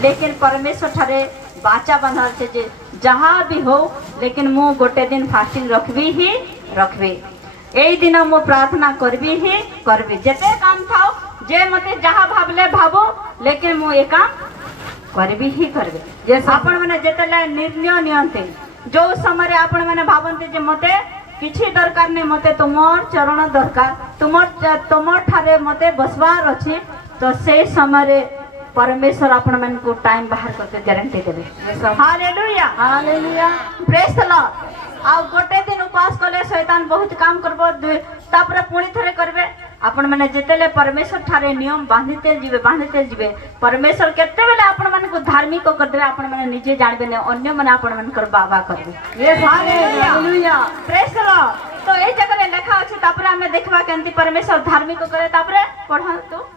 लेकिन परमेश्वर ठारे बाचा बंधाल छे जे जहाँ भी हो, लेकिन मु गोटे दिन फास्टिंग रखबी ही रखबी। एई दिन मु प्रार्थना करबी ही करबी। जेते काम थाओ, जे मते जहाँ भावले भावो, लेकिन मु ये काम करबी ही करबी। जैसे आपण माने जेतेले निर्णय नियंते, जो समय आपण माने भावंते जे मते किछि दरकार नहीं, मते तुमर चरण दरकार, तुमर ठारे मते बसवार अछि, तो से समय परमेश्वर आपण मन को टाइम बाहर करके गारंटी देबे। Hallelujah. Hallelujah. Praise the Lord. आ गोटे दिन उपवास कले शैतान बहुत काम करबो, तापर पुणी थरे करबे। आपण माने जेतेले परमेश्वर ठारे नियम बांधिते जिवे, परमेश्वर केते बेले आपण मन को धार्मिक कर देबे, आपण माने निजे जानबे ने, अन्य माने आपण मन कर बाबा करबे। Yes hallelujah. Praise the Lord. तो ए जगह लिखा अछि, तापर हमें देखबा केंती परमेश्वर धार्मिक करे। तापर पढा तो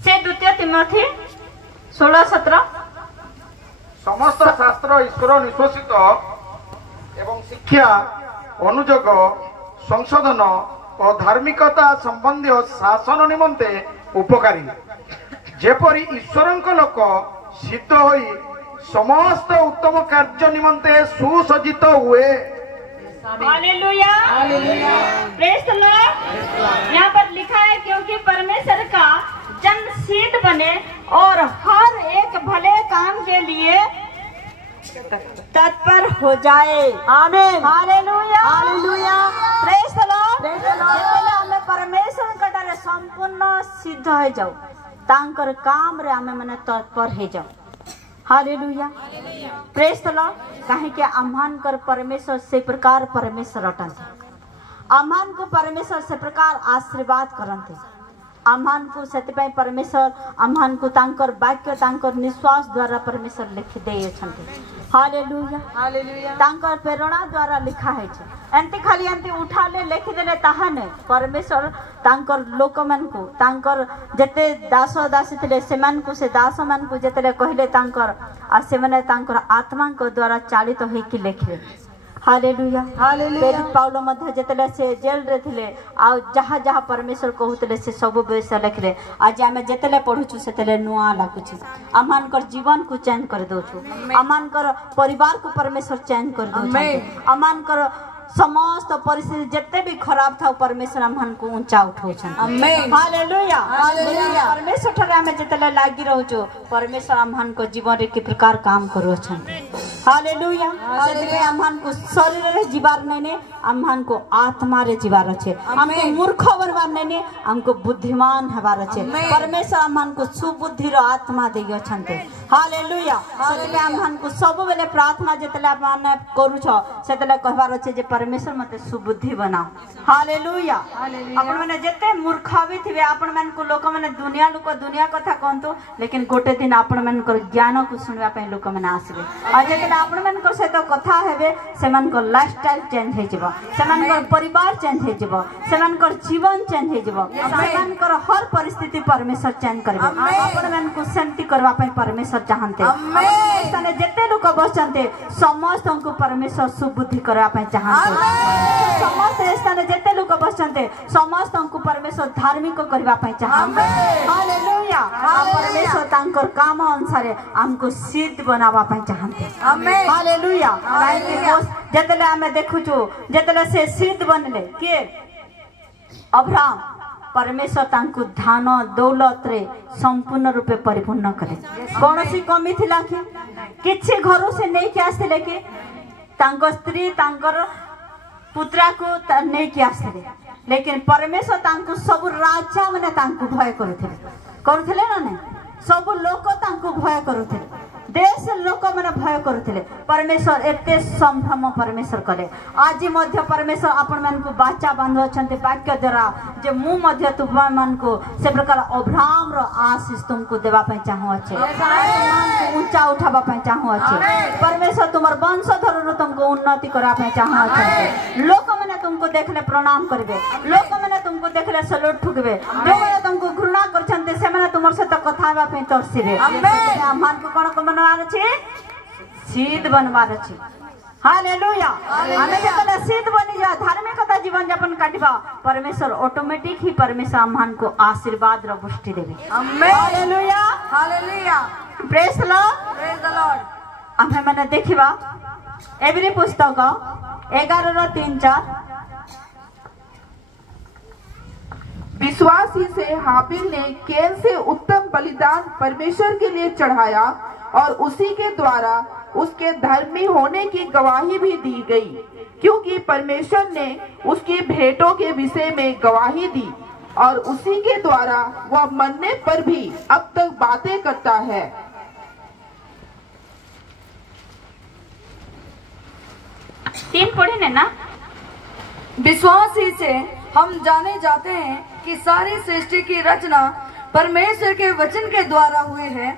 से द्वितीय तिमोथी 16:17। समस्त शास्त्र ईश्वर निश्वसित एवं शिक्षा अनुजोग संशोधन और धार्मिकता संबंधी शासन निमंते उपकारी, जेपरी ईश्वरंक लोक सिद्ध होई समस्त उत्तम कार्य निमंते सुसज्जित हुए। Hallelujah. Hallelujah. Praise the Lord. यहाँ पर लिखा है, क्योंकि परमेश्वर का जन सिद्ध बने और हर एक भले काम के लिए तत्पर हो जाए। Amen. Hallelujah. Hallelujah. Praise the Lord. Praise the Lord. जेतेले हमें परमेश्वर कटारे संपूर्ण सिद्ध हो जाओ, तांकर काम रे हमें माने तत्पर हो जाओ। हालेलुया। Praise the Lord. काहे के आह्वान कर परमेश्वर से प्रकार परमेश्वर अटंते, आह्वान को परमेश्वर से प्रकार आशीर्वाद करंते, आह्वान को सेतिपय परमेश्वर आह्वान को तांकर वाक्य तांकर निश्वास द्वारा परमेश्वर लिखि दे छंते। हालेलुया। हालेलुया। तांकर प्रेरणा द्वारा लिखा है छे। एंती खाली एंती उठाले लिखि देले ताहा ने, परमेश्वर तांकर लोक मन को, तांकर जते दास दासी थिले सेमान को, से दास मन को जते कहले तांकर आ से माने तांकर आत्मा को द्वारा चालित होई कि लिखले। हालेलुया। हालेलुया। पाउलो मध्य जतले से जेल रे थिले, आ जहाँ जहाँ परमेश्वर कहूतले से सब विषय लिखले। आज आमे जतले पढुछु सेतले नुआ लागुछु, अमानकर जीवन को चेंज कर दोछु, अमानकर परिवार को परमेश्वर चेंज कर दोछु, अमानकर समस्त परिस्थिति जितने भी खराब था परमेश्वर हमन को ऊंचा उठाउछन। आमीन। हालेलुया। हालेलुया। परमेश्वर ठरे हमें जितले लागी रहउछु, परमेश्वर हमन को जीवन रे के प्रकार काम करूछन। हालेलुया। सेतबे हमन को शरीर रे जीवार नैने, हमन को आत्मा रे जीवार अछि। हमको मूर्ख बनवार नैने, हमको बुद्धिमान हवार अछि। परमेश्वर हमन को सुबुद्धि रो आत्मा देय छन्ते। हालेलुया। सेतबे हमन को सब बेले प्रार्थना जितले माने करूछ, सेतले कहबार अछि जे परमेश्वर मते सुबुद्धि बनाओ। हालेलुया। आपण माने जते मूर्खावी थिबे, आपण मन को लोक माने दुनिया लोक दुनिया कथा कहंतु, लेकिन गोटे दिन आपण मन को ज्ञान को सुनवा पे लोक माने आसीबे। आ जते आपण मन को सहित कथा हेबे, सेमान को लाइफस्टाइल चेंज हे जिवो, सेमान को परिवार चेंज हे जिवो, सेमान को जीवन चेंज हे जिवो, सेमान को हर परिस्थिति परमेश्वर चेंज करबे। आपण मन को शांति करवा पे परमेश्वर चाहंते। आमेन। जते लोक बसचंते समस्त को परमेश्वर सुबुद्धि करवा पे चाहंते। समस्त स्थान जेते लोक बसचंते समस्त को परमेश्वर धार्मिक करबा पई चाहते हालेलुया परमेश्वर तांकर काम अनुसार हमको सिद्ध बनावा पई चाहते हालेलुया जेतले हमें देखु छु जेतले से सिद्ध बनले के अब्राहम परमेश्वर तांको धान दौलत रे संपूर्ण रूपे परिपूर्ण करे कौन सी कमी थिला कि किछि घर से नहीं के आसले के तांको स्त्री तांकर पुत्रा को नहीं के आसले लेकिन परमेश्वर तांको सब राजा माने तांको भय करुथिले ना नहीं सब लोक तांको भय करुथिले देश लोक माने भय करुथिले परमेश्वर एते संभ्रम परमेश्वर करे आज मध्य परमेश्वर आपण मन को बाचा बांधो अछंते वाक्य द्वारा जे मु मध्य तुम मन को से प्रकार अब्राहम रो आशीष तुमको देवा पई चाहू अछि ऊंचा उठाबा पई चाहू अछि परमेश्वर तुमर वंशधर रो तुमको उन्नति करा पई चाहू अछि लोक माने तुमको देखले प्रणाम करबे लोक माने तुमको देखले सलूट ठुकबे जो माने तुमको घृणा करछंते से माने तुमर सहित कथा बा पई तरसिबे मन को कोन को सिद्ध बनवार अछि हालेलुया हमें जतने सिद्ध बनी जा धार्मिकता जीवन यापन काटिबा परमेश्वर ऑटोमेटिक ही परमेश्वर हमन को आशीर्वाद रो पुष्टि देबे hallelujah hallelujah praise the Lord हमें माने देखिबा एवरी पुस्तक 11:3-4 विश्वास ही से हाबिल ने कैन से उत्तम बलिदान परमेश्वर के लिए चढ़ाया और उसी के द्वारा उसके धर्मी होने की गवाही भी दी गई क्योंकि परमेश्वर ने उसकी भेंटों के विषय में गवाही दी और उसी के द्वारा वह मरने पर भी अब तक बातें करता है। तीन पढ़े ने ना विश्वास ही से हम जाने जाते हैं कि सारी सृष्टि की रचना परमेश्वर के वचन के द्वारा हुई है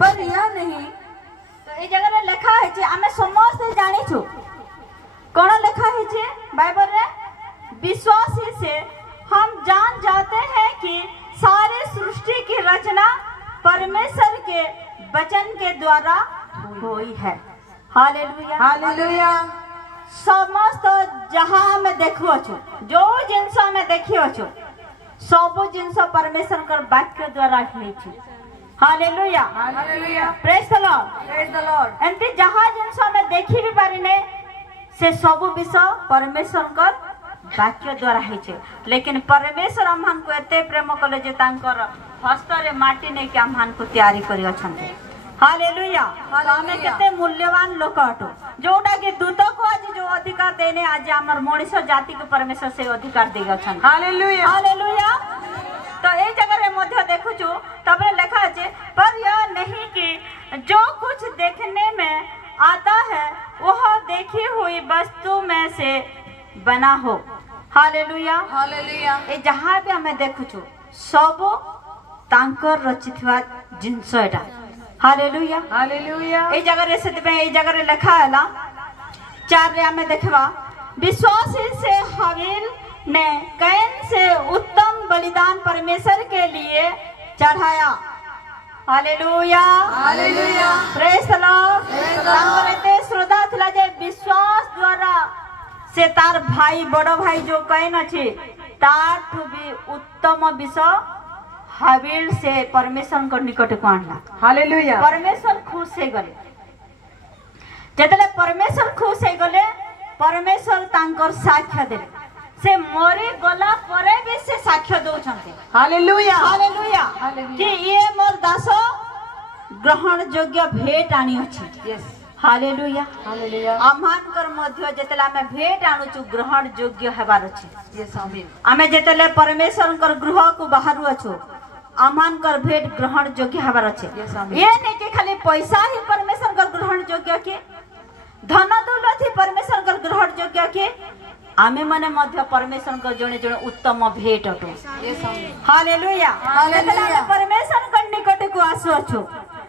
पर यह नहीं तो ए जगह रे लिखा है जे हमें समस्त जानि छु कोन लिखा है जे बाइबल रे विश्वास ही से हम जान जाते हैं कि सारी सृष्टि की रचना परमेश्वर के वचन के द्वारा हुई है हालेलुया हालेलुया समस्त जहां में देखियो छु जो जिंस में देखियो छु सब जिंस परमेश्वर कर वाक्य द्वारा ही छु hallelujah hallelujah praise the Lord एंती जहां जिंस में देखि भी पारिने से सब विषय परमेश्वर कर वाक्य द्वारा ही छे लेकिन परमेश्वर हमन को एते प्रेम कले जे तांकर हस्त रे माटी ने के हमन को तैयारी करी अछंते हालेलुया हमें केते मूल्यवान लोक अटो जोटा के दूत को आज जो अधिकार देने आज हमर मनुष्य जाति के परमेश्वर से अधिकार दे गछन हालेलुया हालेलुया तो ए जगह रे मध्य देखु छु तबरे लिखा है पर यह नहीं कि जो कुछ देखने में आता है वह देखी हुई वस्तु में से बना हो हालेलुया हालेलुया ए जहां भी हमें देखु छु सब तांकर रचितवा जिंस एटा हालेलुया हालेलुया ए जगह रे सेते ए जगह रे लिखा हैला 4 रे हमें देखबा विश्वासी से हाबिल ने कैन से उत्तम बलिदान परमेश्वर के लिए चढ़ाया hallelujah hallelujah praise the Lord तांकर एते श्रद्धा थिला जे विश्वास द्वारा से तार भाई बड़ भाई जो कैन अछि ताठ भी उत्तम विषय हाबिल से परमेश्वर को निकट को आणला हालेलुया परमेश्वर खुश हे गले जतले परमेश्वर खुश हे गले परमेश्वर तांकर साक्ष्य देले से मरे गला परे भी से साक्ष्य दो छंते हालेलुया हालेलुया कि ये मोर दास ग्रहण योग्य भेंट आनी अछि यस हालेलुया हालेलुया आमान कर मध्य जतला में भेंट आनु छु ग्रहण योग्य हेबार अछि यस आमीन आमे जतले परमेश्वर कर गृह को बाहरु अछु आमान कर भेंट ग्रहण योग्य हेबार अछि ये नहीं कि खाली पैसा ही परमेश्वर कर ग्रहण योग्य के धन दौलत ही परमेश्वर कर ग्रहण योग्य के आमे माने मध्य परमेश्वर कर जणे जणे उत्तम भेंट अटो यस आमीन हालेलुया हालेलुया परमेश्वर कर निकट को आसु अछु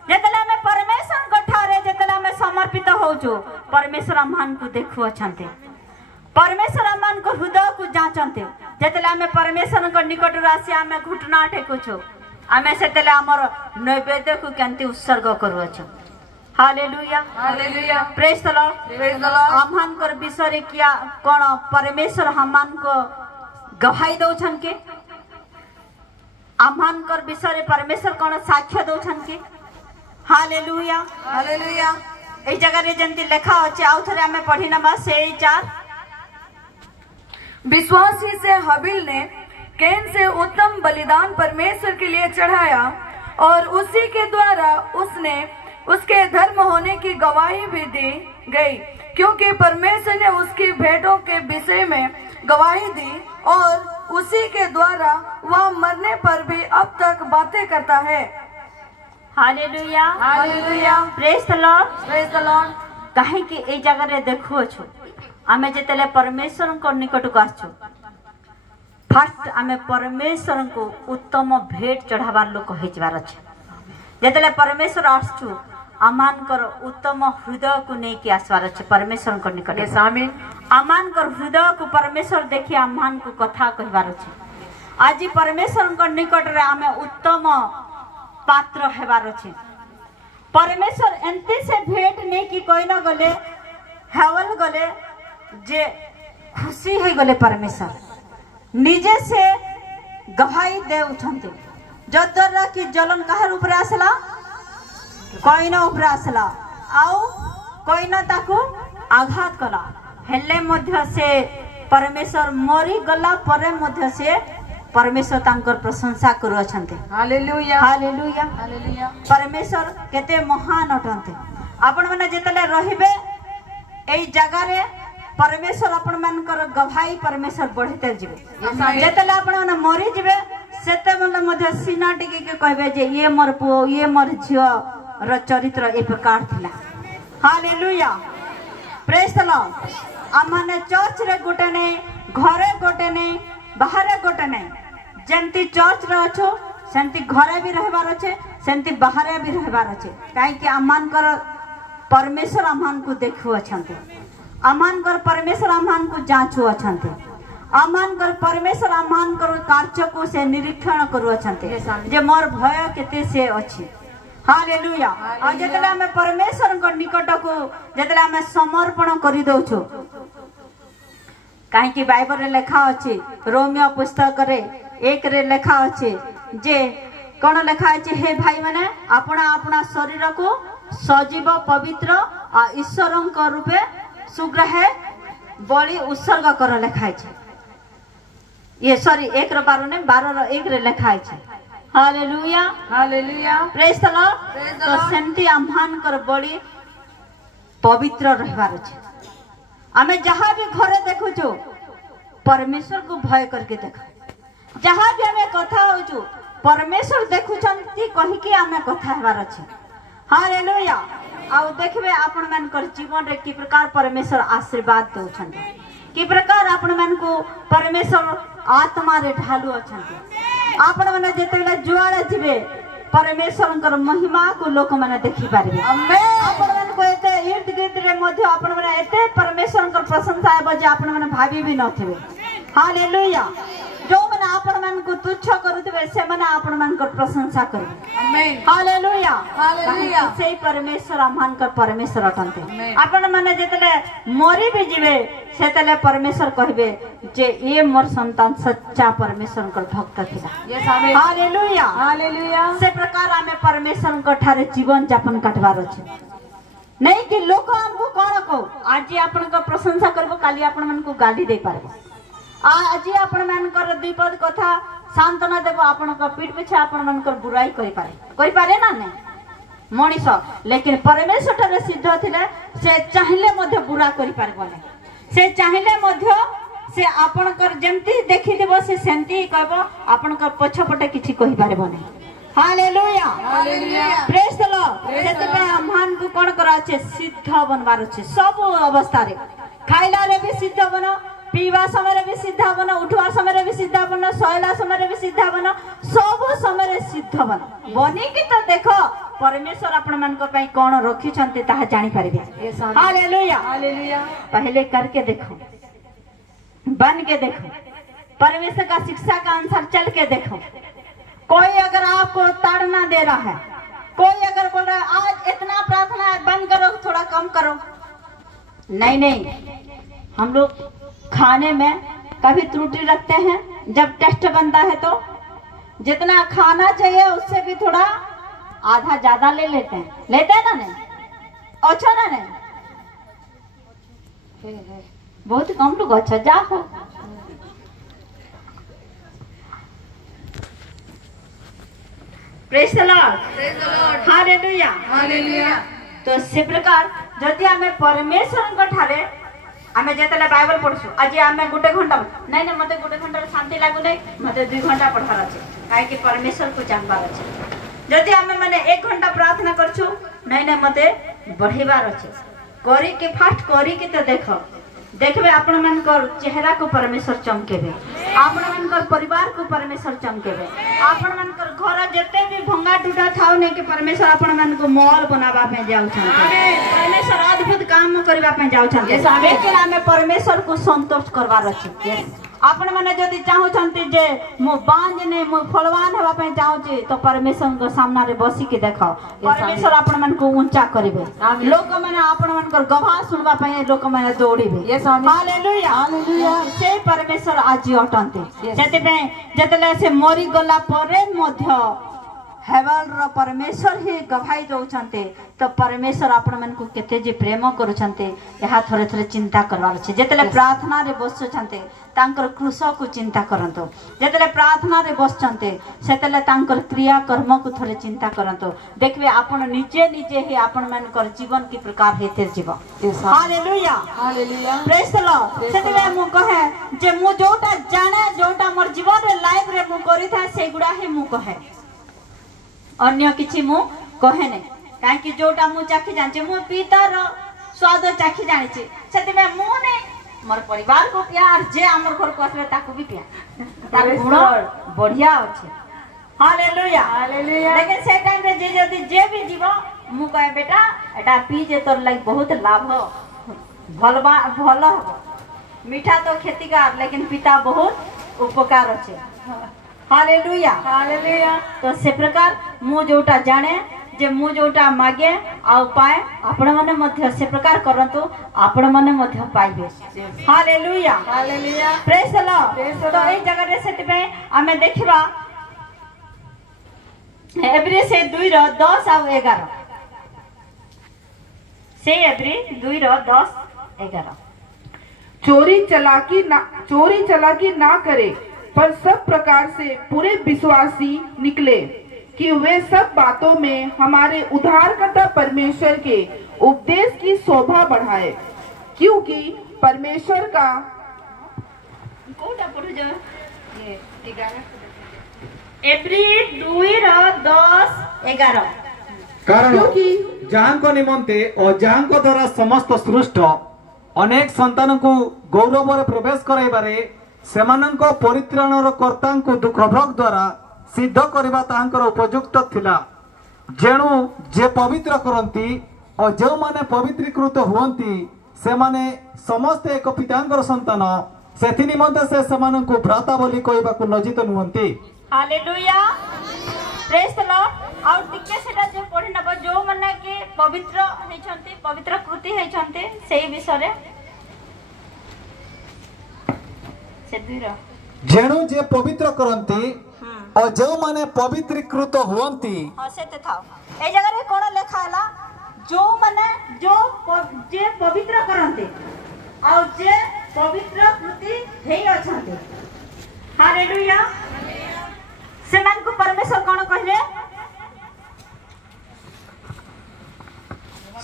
जतला में परमेश्वर को ठारे जतला में समर्पित हो छु परमेश्वर हमन को देखु अछंते परमेश्वर हमन को हृदय को जांचंते जतला में परमेश्वर को निकट राशि आमे घुटना टेकु छु आमे सेतले हमर नैवेद्य को केंति उत्सर्ग करू अछु hallelujah hallelujah praise the Lord praise the Lord आमान कर विषय किया कौन परमेश्वर हमान को गवाही दौछन के आमान कर विषय परमेश्वर कौन साक्ष्य दौछन के हालेलुया हालेलुया ए जगह रे जंती लेखा अछि आउ थरे हमें पढ़ी नबा से 4 विश्वासी से हबील ने कैन से उत्तम बलिदान परमेश्वर के लिए चढ़ाया और उसी के द्वारा उसने उसके धर्म होने की गवाही भी दी गई, क्योंकि परमेश्वर ने उसकी भेंटों के विषय में गवाही दी और उसी के द्वारा वह मरने पर भी अब तक बातें करता है। Hallelujah hallelujah praise the Lord praise the Lord. कहीं कि ए जगह रे देखु छु आमे जेतेले परमेश्वर को निकट को आछु फर्स्ट आमे परमेश्वर को उत्तम भेंट चढ़ाबार लोक हेजबार अछि। जेतेले परमेश्वर आछु आमान कर उत्तम हृदय को नहीं कि आसवार अछि परमेश्वर को निकट। यस आमीन। आमान कर हृदय को परमेश्वर देखि आमान को कथा कहबार अछि। आज परमेश्वर को निकट रे आमे उत्तम पात्र हेबार अछि। परमेश्वर एंते से भेंट नहीं कि कोई न गले हेवल गले जे खुशी है गले परमेश्वर निजे से गवाही दे उठंते जद्वारा कि जलन कहार ऊपर आसला कोई न ऊपर आसला आउ कोई न ताकू आघात कला हेले मध्य से परमेश्वर मरी गला परे मध्य से परमेश्वर तांकर प्रशंसा करू अछंते। Hallelujah hallelujah hallelujah. परमेश्वर केते महान अटंते। आपण माने जेतले रहिबे एई जगह रे परमेश्वर आपण मानकर गवाही परमेश्वर बढ़ते जिवे। जेतले आपण माने मरि जिवे सेते मन मध्य सीना टिके के कहबे जे ये मोर पुओ ये मोर झियो र चरित्र ए प्रकार थिला। Hallelujah praise the Lord. आमाने चर्च रे गोटे नै घरे गोटे नै बाहरे गोटे नै जेंती चर्च रे अछो सेंती घरे भी रहबार अछि सेंती बाहरे भी रहबार अछि। काहे कि आमान कर परमेश्वर आमान को देखु अछंते। आमान कर परमेश्वर आमान को जांचु अछंते। आमान कर परमेश्वर आमान कर कार्य को से निरीक्षण करू अछंते जे मोर भय केते से अछि। हालेलुया। आ जेतला में परमेश्वर को निकट को जेतला में समर्पण करि दउ छु काहे कि बाइबल रे लिखा अछि रोमियो पुस्तक रे 1 रे लिखा अछि जे कोन लिखा अछि हे भाई माने अपना अपना शरीर को सजीव पवित्र आ ईश्वरन को रूपे सुग्रह बलि उत्सर्ग कर लिखा अछि। ये सॉरी 1 रो 12 ने 12 रो 1 रे लिखा अछि। Hallelujah hallelujah praise the Lord. Praise the तो लॉर्ड। सेंती आह्वान कर बड़ी पवित्र रहबार अछि। आमे जहां भी घरे देखु छु परमेश्वर को भय करके देख जहां भी हमें कथा हो छु परमेश्वर देखु छंती कहि के हमें कथा हेबार अछि। हालेलुया। आउ देखबे आपण मन कर जीवन रे की प्रकार परमेश्वर आशीर्वाद दउ छंती की प्रकार आपण मन को परमेश्वर आत्मा रे ढालू अछंती। आपण माने जेतेले जुआड़े जिवे परमेश्वर महिमा को लोक माने देखि पारिबे। आमेन। आपण मन को एते इर्द गिर्द रे मध्य आपण माने एते परमेश्वर प्रशंसा हेबो जे आपण माने भाबी भी नथिबे। हालेलुया। जो माने आपण मन को तुच्छ करूथिबे से माने आपण मन को प्रशंसा करबे। आमेन। Hallelujah hallelujah. से परमेश्वर आमान कर परमेश्वर अटंते। आमेन। आपण माने जेतेले मरि भी जिवे सेतेले परमेश्वर कहबे जे ये मोर संतान सच्चा परमेश्वर कर भक्त थिला। Yes amen. Hallelujah hallelujah. से प्रकार हमें परमेश्वर को ठारे जीवन यापन काटबार अछि नहीं कि लोक हमको कोन को आज आपण को प्रशंसा करबो काली आपण मन को गाली दे पारबो आज आपण मन कर दुईपद कथा सांत्वना देबो आपण को पीठ पीछे आपण मन कर बुराई करि पारे ना ने मनीष लेकिन परमेश्वर ठारे सिद्ध थिले से चाहिले मध्य बुरा करि पारबो नै से चाहिले मध्य से आपण कर जेंती देखि देबो से सेंती कहबो आपण कर पछपटे किछि कहि पारबो नै। Hallelujah hallelujah. Praise the Lord. सेते पे आह्वान को कोन करा छै सिद्ध बनबार छै सब अवस्था रे खाइला रे भी सिद्ध बनो पीवा समय रे भी सिद्ध बनो उठवा समय रे भी सिद्ध बनो सोइला समय रे भी सिद्ध बनो सब समय रे सिद्ध बनो बनी कि तो देखो परमेश्वर आपण मन को पई कोन रखि छन्ते ताहा जानि परिबे। Hallelujah hallelujah. पहले करके देखो बन के देखो परमेश्वर का शिक्षा का अनुसार चल के देखो। कोई अगर आपको ताड़ना दे रहा है कोई अगर बोल रहा है आज इतना प्रार्थना है बंद करो, थोड़ा कम करो, नहीं नहीं, हम लोग खाने में कभी त्रुटि रखते हैं। जब टेस्ट बनता है तो जितना खाना चाहिए उससे भी थोड़ा आधा ज्यादा ले लेते हैं ना नहीं? अच्छा ना नहीं? बहुत कम लोग अच्छा जा हो। Praise the Lord, hallelujah, hallelujah. तो से प्रकार जदि आमे परमेश्वर ठारे आमे जेतले बाइबल पढछु, आज आमे गुटे घंटा नहीं नहीं मते गुटे घंटा शांति लागु नहीं, मते 2 घंटा पढ़ार अछि, काहे कि परमेश्वर को जानबार अछि। जदि आमे माने 1 घंटा प्रार्थना करछु, नहीं नहीं मते बढ़ेबार अछि, करी के फास्ट करी के तो देखो देखबे आपण मानकर चेहरा को परमेश्वर चमकेबे, आपण मानकर परिवार को परमेश्वर चमकेबे, आपण मानकर घर जते भी भंगा टूटा थाउ ने के परमेश्वर आपण मान को मॉल बनावा पे जाउ छथि, परमेश्वर अद्भुत काम करबा पे जाउ छथि। लेकिन हमें परमेश्वर को संतोष करबार अछि। आपण माने जदि चाहू छथि जे मु बांझ ने मु फलवान हेबा पे चाहू छी तो परमेश्वर को सामना रे बसी के देखो, परमेश्वर आपण मान को ऊंचा करिवे, लोक माने आपण मानकर गवाह सुनबा पे लोक माने दौड़िबे। Hallelujah, hallelujah. से परमेश्वर आज अटंती, जते पे जतले से मरी गला परे मध्य हेवल रो परमेश्वर ही गवाही दउछन्ते, तो परमेश्वर आपण मन को केते जे प्रेम करूछन्ते यहा थोड़े थोड़े चिंता करवार छै। जतले प्रार्थना रे बसछन्ते तांकर क्रूस को चिंता करंतो, जतले प्रार्थना रे बसछन्ते सेतले तांकर क्रिया कर्म को थोड़े चिंता करंतो, देखबे आपण निजे निजे ही आपण मानकर जीवन की प्रकार हेते जीव। Hallelujah, hallelujah, praise the Lord. सेतले मु कहे जे मु जोटा जाने जोटा मोर जीवन रे लाइफ रे मु करि था सेगुडा ही मु कहे, अन्य किछि मु कहे नै, काहे कि जोटा मु चाखी जानि मु पितार स्वाद चाखी जानि छी, सेते में मु नै मोर परिवार को प्यार जे हमर घर को आसले ताको भी प्यार, तार गुण बढ़िया अछि। Hallelujah, hallelujah. लेकिन से टाइम रे जे जदी जे भी जीव मु कहे बेटा एटा पी जे तोर लागि बहुत लाभ भलबा भल हो, मीठा तो खेतीकार लेकिन पिता बहुत उपकार अछि। Hallelujah, hallelujah. तो से प्रकार मु जोटा जाने जे मु जोटा मागे आ पाए आपण माने मध्य से प्रकार करंतु आपण माने मध्य पाइबे। Hallelujah, hallelujah, praise the Lord. तो ए जगह रे सेते पे हमें देखिबा एब्री से 2 रो 10 आ 11 से एब्री 2 रो 10 11 चोरी चलाकी ना करे, पर सब प्रकार से पूरे विश्वासी निकले कि वे सब बातों में हमारे उद्धारकर्ता परमेश्वर के उपदेश की शोभा बढ़ाए, क्योंकि परमेश्वर का कारण जहाँ को निमंते और जहाँ को द्वारा समस्त सृष्ट अनेक संतान को गौरव प्रवेश कराइबारे सेमानंको परित्राणर कर्तांको दुख भोग द्वारा सिद्ध करबा तांकर उपयुक्त थिला। जेणु जे पवित्र करंती और जो माने पवित्रीकृत हुवंती से माने समस्त एक पितांकर संतान, सेथि निमंते से सेमानंको भ्राता बोली कहबाकू लज्जित नुहंती। Hallelujah, praise the Lord. और टिके सेटा जे पढि नब जो माने के पवित्र हेछंती, पवित्र कृति हेछंती सेही विषय रे जेणु जे पवित्र करंती और जो माने पवित्रीकृत हुवंती। हां सेते थाओ ए जगह रे कोन लेखा हला जो माने जो जे पवित्र करंती और जे पवित्र कृति हेई अछंती। हालेलुया, सेमान को परमेश्वर कोन कहले?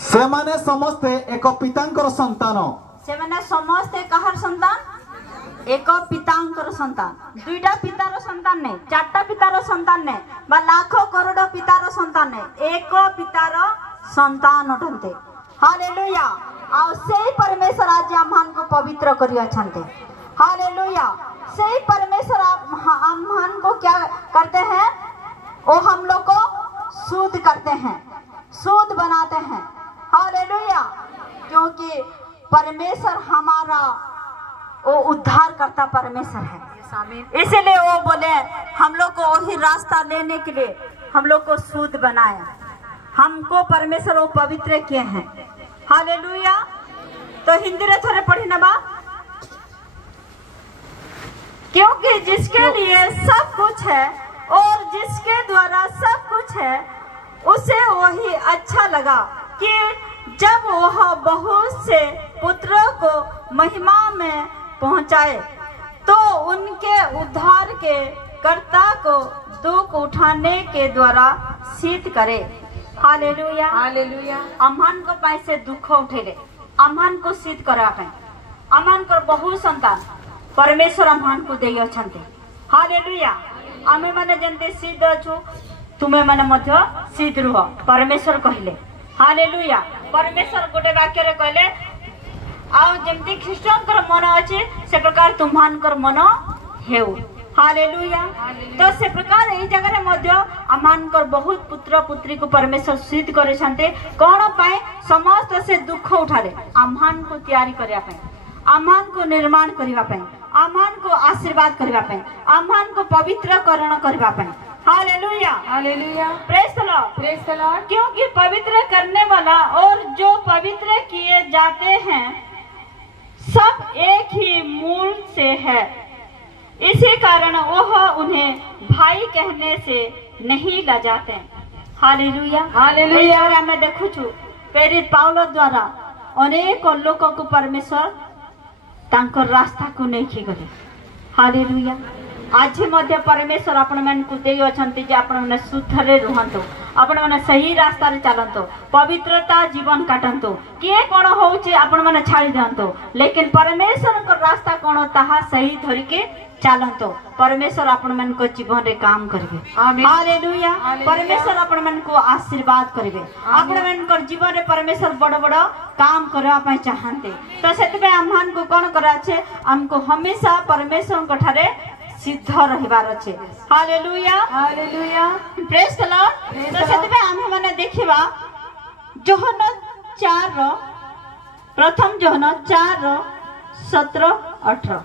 से माने समस्ते एक पितांकर संतान, से माने समस्ते कहार संतान? एक पितांकर संतान, 2टा पितार संतान नहीं, 4टा पितार संतान नहीं, बा लाखों करोड़ पितार संतान नहीं, एक पितार संतान अटंते। हालेलुया, और सेही परमेश्वर आज आम्हान को पवित्र करि अछंते। हालेलुया, सेही परमेश्वर आम्हान को क्या करते हैं? वो हम लोग को शुद्ध करते हैं, शुद्ध बनाते हैं। हालेलुया, क्योंकि परमेश्वर हमारा वो उद्धार करता परमेश्वर है, इसीलिए वो बोले हम लोग को वही रास्ता लेने के लिए हम लोग को शुद्ध बनाया। हमको परमेश्वर वो पवित्र किए हैं। हालेलुया। तो हिंदी रे थोड़े पढ़ी नबा, क्योंकि जिसके लिए सब कुछ है और जिसके द्वारा सब कुछ है, उसे वही अच्छा लगा कि जब वह बहुत से पुत्रों को महिमा में पहुंचाए तो उनके उद्धार के कर्ता को दुख उठाने के द्वारा सिद्ध करे। Hallelujah hallelujah. अम्हान को पैसे दुख उठेले, अम्हान को सिद्ध करा पे, अम्हान को बहु संतान परमेश्वर अम्हान को देई अछंते। हालेलुया। आमे माने जंते सिद्ध अछु, तुमे माने मध्य सिद्ध रुह, परमेश्वर कहले। हालेलुया। परमेश्वर गोटे वाक्य रे कहले, आउ जेमती ख्रीष्टानकर मन अछि से प्रकार तुम्हानकर मन हेउ। हालेलुया। तो से प्रकार एई जगह रे मध्य अमानकर बहुत पुत्र पुत्री को परमेश्वर सिद्ध करे छन्ते। कोन पाए? समस्त से दुख उठारे आमान को तैयारी करिया पे, आमान को निर्माण करिवा पे, आमान को आशीर्वाद करिवा पे, आमान को पवित्रकरण करिवा पे। Hallelujah hallelujah. Praise the Lord praise the Lord. क्योंकि पवित्र करने वाला और जो पवित्र किए जाते हैं सब एक ही मूल से है, इसी कारण वह उन्हें भाई कहने से नहीं लजाते। Hallelujah hallelujah. और मैं देखु छु प्रेरित पाउलो द्वारा अनेक लोक को परमेश्वर तांकर रास्ता को नहीं गले। हालेलुया। आज मध्य परमेश्वर आपण मन को देई अछंती जे आपण मन शुद्ध रे रहंतो, आपण मन सही रास्ता रे चलंतो, पवित्रता जीवन काटंतो। किए कोन होउचे आपण मन छाड़ी दंतो, लेकिन परमेश्वर को रास्ता कोन ताहा सही धरि के चलंतो। परमेश्वर आपण मन को जीवन रे काम करबे। आमीन हालेलुया। परमेश्वर आपण मन को आशीर्वाद करबे, आपण मन को जीवन रे परमेश्वर बड़ बड़ काम करबा पय चाहंते। तो सेतबे हमहन को कोन करा छे, हमको हमेशा परमेश्वर को ठारे सिद्ध रहिबार अछि। Hallelujah hallelujah. Praise the Lord. तो सेतबे हम माने देखिबा यूहन्ना 4 रो प्रथम यूहन्ना 4 रो 17-18।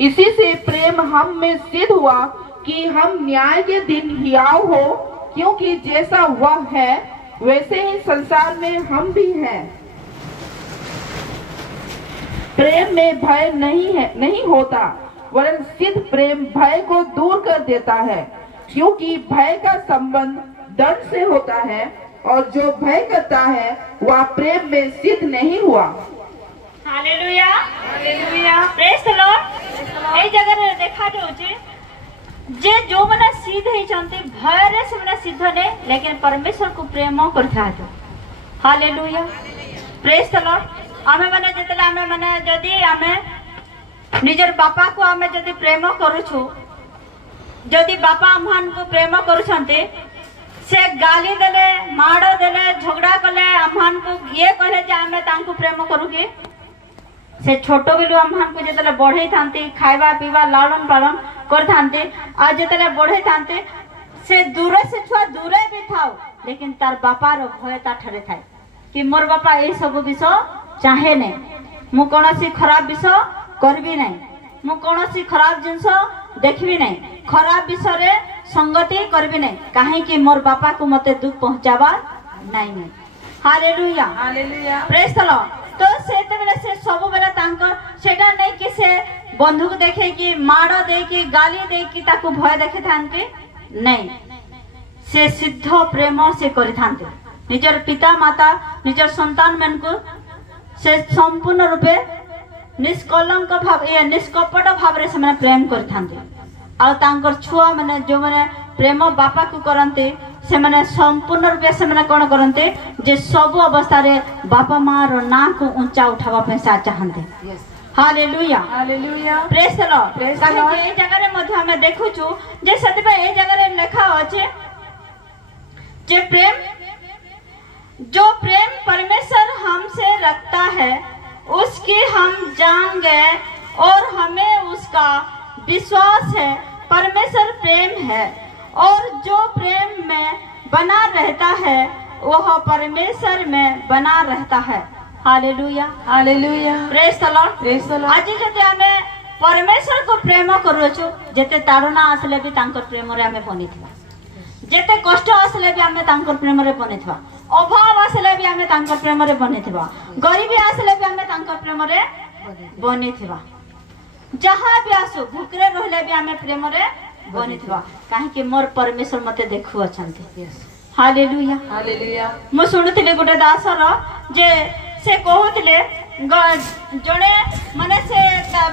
इसी से प्रेम हम में सिद्ध हुआ कि हम न्याय के दिन हियाव हो, क्योंकि जैसा वह है वैसे ही संसार में हम भी हैं। प्रेम में भय नहीं होता, वरन सिद्ध प्रेम भय को दूर कर देता है, क्योंकि भय का संबंध डर से होता है, और जो भय करता है वह प्रेम में सिद्ध नहीं हुआ। Hallelujah hallelujah. Praise the Lord. ए जगह रे देखा जाउचे जे जो मने सिद्ध हे चंते भय रे से मने सिद्ध ने, लेकिन परमेश्वर को प्रेम करथा है। हालेलुया। Praise the Lord. आमे माने जेतले आमे माने जदी आमे निजर बापा को आमे जदी प्रेम करूछु, जदी बापा हमहन को प्रेम करूछंते, से गाली देले, माड़ देले, झगड़ा कले, हमहन को ये कहले जे आमे तांको प्रेम करूके, से छोट बिलु हमहन को जेतले बढ़ई थांते, खाइबा पीबा लालन पालन कर थांते, आज जेतले बढ़ई थांते, से दूर से छुआ दूरे भी थाओ, लेकिन तार बापा रो भय ता ठरे थाए कि मोर बापा ए सब विषय चाहे नहीं, मु कोनोसी खराब विषय करबी नहीं, मु कोनोसी खराब जिंस देखबी नहीं, खराब विषय रे संगति करबी नहीं, काहे कि मोर बापा को मते दुख पहुंचाबा नहीं। Hallelujah hallelujah. Praise the Lord. तो सेते बेले से सब बेले तांको सेटा नहीं कि से बंधुक देखे कि माड़ दे कि गाली दे कि ताको भय देखे थांते नहीं, से सिद्ध प्रेम से करि थांते। निजर पिता माता निजर संतान मन को से संपूर्ण रूपे निष्कलंक भाव ए निष्कपट भाव रे से माने प्रेम करि थांते। आ तांकर छुआ माने जो माने प्रेम बापा को करंते, से माने संपूर्ण रूपे से माने कोन करंते जे सब अवस्था रे बापा मां रो ना को ऊंचा उठावा पे सा चाहंते। Hallelujah hallelujah. Praise the Lord. काहे कि ए जगह रे मध्य हमें देखु छु जे सतबे ए जगह रे लिखा अछि जे प्रेम, जो प्रेम परमेश्वर हमसे रखता है उसकी हम जान गए और हमें उसका विश्वास है। परमेश्वर प्रेम है और जो प्रेम में बना रहता है वह परमेश्वर में बना रहता है। Hallelujah hallelujah praise the Lord praise the Lord. आज जते हमें परमेश्वर को प्रेम करूछु जेते ताड़ना आसले भी तांकर प्रेम रे हमें बनिथिबा जेते कष्ट आसले भी हमें तांकर प्रेम रे बनिथिबा अभाव आसले भी हमें तांकर प्रेम रे बनिथिबा गरीबी आसले भी हमें तांकर प्रेम रे बनिथिबा जहां भी आसु भूखरे रहले भी हमें प्रेम रे बनिथिबा काहे कि मोर परमेश्वर मते देखु अछंती हालेलुया हालेलुया। मु सुनुथिले गोटे दासर जे से कहूतिले जड़े माने से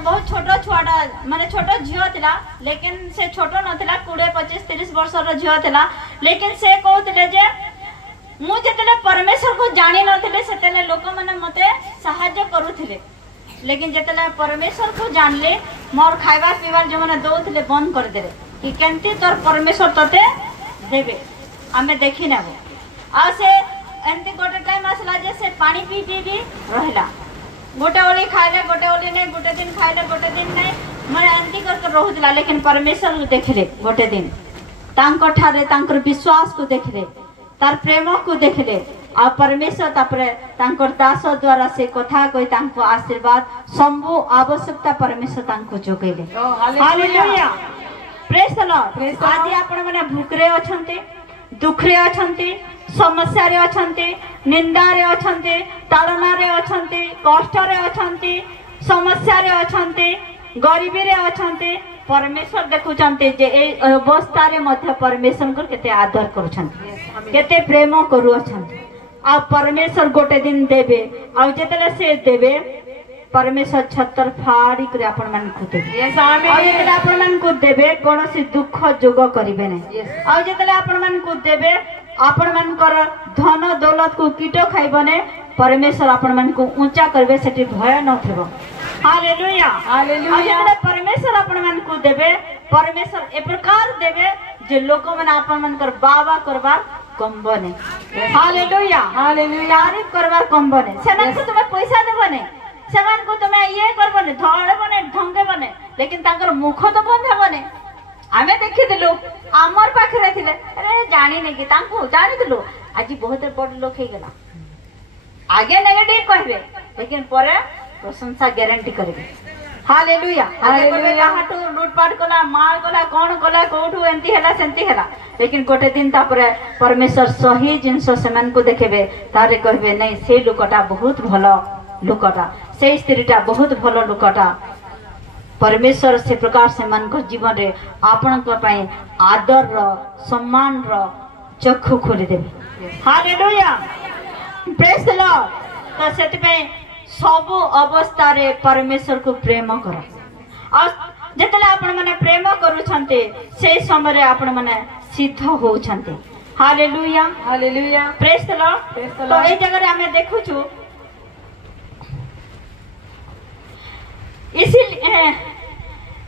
बहुत छोट छुआटा माने छोट झियो थिला लेकिन से छोट नथिला 20-25-30 वर्षर झियो थिला लेकिन से कहूतिले जे मु जेतेले परमेश्वर को जानि नथिले सेतेले लोक माने मते सहायता करूथिले लेकिन जेतेले परमेश्वर को जानले मोर खाइबा पीबार जो माने दउथिले बंद कर देले कि केंती तोर परमेश्वर तते देबे आमे देखि नेबो आ से एंती गोटे टाइम आसला जे से पानी पी पी रहला गोटे ओली खाइले गोटे ओली नहीं गोटे दिन खाइले गोटे दिन नहीं माने एंती करके रहउतला लेकिन परमेश्वर को देखले गोटे दिन तांकर ठारे तांकर विश्वास को देखले तार प्रेम को देखले आ परमेश्वर तापरे तांकर दास द्वारा से कथा कहि तांको आशीर्वाद संभु आवश्यकता परमेश्वर तांको जोगैले हालेलुया प्रेज द लॉर्ड। आज आपण माने भूखरे अछंती दुखरे अछंती समस्या रे अछंती निंदा रे अछंती ताड़ना रे अछंती कष्ट रे अछंती समस्या रे अछंती गरीबी रे अछंती परमेश्वर देखुचंती जे ए अवस्था रे मध्य परमेश्वर को केते आदर करूछंती केते प्रेम करू अछंती आ परमेश्वर गोटे दिन देबे आ जेतले से देबे परमेश्वर छतर फाड़ी करे आपण मन को देबे यस आमीन। आ जेतले आपण मन को देबे कोनोसी दुख जोग करिवे नै आ जेतले आपण मन को देबे आपण मन कर धन दौलत को कीट खाइबने परमेश्वर आपण मन को ऊंचा करबे सेठी भय न थेबो हालेलुया हालेलुया। आ जेतले परमेश्वर आपण मन को देबे परमेश्वर ए प्रकार देबे जे लोक मन आपण मन कर बाबा करबार कंबने हालेलुया हालेलुया। तारीफ करबार कंबने सेमन को तुमे पैसा देबने सेमन को तुमे ये करबने धड़बने ढंगेबने लेकिन तांकर मुख तो बंद हेबने आमे देखि दिलु आमर पाखरे थिले अरे जानि नै कि तांको जानि दिलु आज बहुत बड़ लोक हे गेला आगे नेगेटिव कहबे लेकिन परे प्रशंसा गारंटी करबे हालेलुया हालेलुया हाटू लूटपाट कला मार कला कोन कला कोठू एंती हैला सेंती हैला लेकिन गोटे दिन तापरे परमेश्वर सही जिंस सेमन को देखेबे तारे कहबे नै से लोकटा बहुत भलो लोकटा से स्त्रीटा बहुत भलो लोकटा परमेश्वर से प्रकार से मन को जीवन रे आपण को पई आदर रो सम्मान रो चक्षु खोली देबे हालेलुया प्रेज द लॉर्ड तो सेति पे सब अवस्था रे परमेश्वर को प्रेम करो और जेतले आपण माने प्रेम करू छंते से समय रे आपण माने सिद्ध हो छंते hallelujah hallelujah. Praise the Lord. तो ए जगह रे हमें देखु छु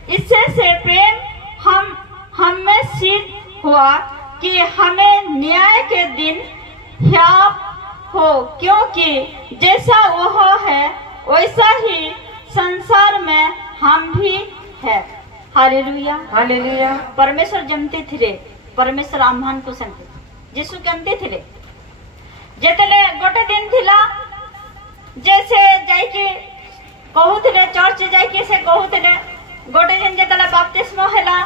इससे से प्रेम हमें सिद्ध हुआ कि हमें न्याय के दिन ह्याप हो क्योंकि जैसा वह है वैसा ही संसार में हम भी है हालेलुया हालेलुया। परमेश्वर जमते थे परमेश्वर आह्वान को संते यीशु केमते थे जेतले गोटे दिन थिला जैसे जाई के कहूले चर्च जाइए से कहूले गोटे दिन जेतले बपतिस्मा हैला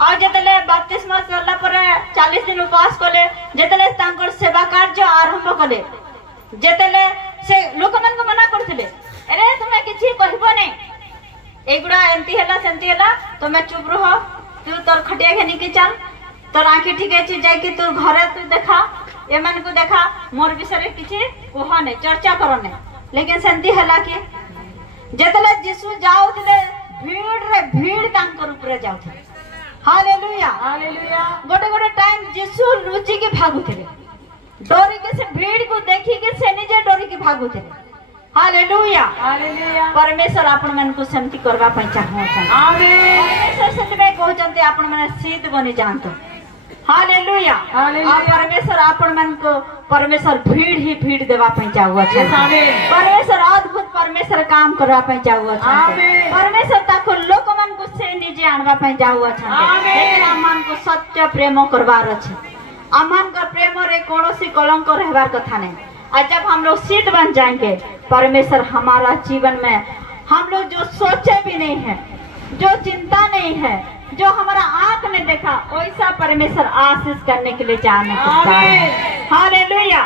आ जेतले बपतिस्मा करला परे 40 दिन उपवास कले जेतले तांकर सेवा कार्य आरंभ कले जेतले से लोक मन को मना करथिले अरे तुमे किछि कहबो नै एगुडा एंती हैला सेंती हैला तुमे चुप रह तू तोर खटिया घेनी के चल तोर आंखी ठीक अछि जाई के तू घरे तू देखा ए मन को देखा मोर विषय रे किछि कह नै चर्चा कर नै लेकिन सेंती हैला कि जेतले यीशु जाउथिले भीड़ तांकर ऊपर जाउथिले हालेलुया हालेलुया। गोटे गोटे टाइम यीशु लुचि के भागुथिले डोरी के से भीड़ को देखि के से निजे डोरी के भागुथिले हालेलुया हालेलुया। परमेश्वर आपण मन को सेमति करबा पई चाहौ छन आमीन। परमेश्वर सेतबे कहउचंते आपण मन सिद्ध बनि जानतो हालेलुया हालेलुया। परमेश्वर आपण मन को परमेश्वर भीड़ ही भीड़ देवा पई चाहौ छन आमीन। परमेश्वर अद्भुत परमेश्वर काम करवा पई चाहौ छन आमीन। परमेश्वर ताको लोक मन को से निजे आनवा पई चाहौ छन आमीन। लेकिन आमान को सत्य प्रेम करवार अछि आमान का प्रेम रे कोनोसी कलंक रहबार कथा नै आज जब हम लोग सिद्ध बन जाएंगे परमेश्वर हमारा जीवन में हम लोग जो सोचे भी नहीं है, जो चिंता नहीं है, जो हमारा आंख ने देखा, वैसा परमेश्वर आशीष करने के लिए जाने को है। हालेलुया।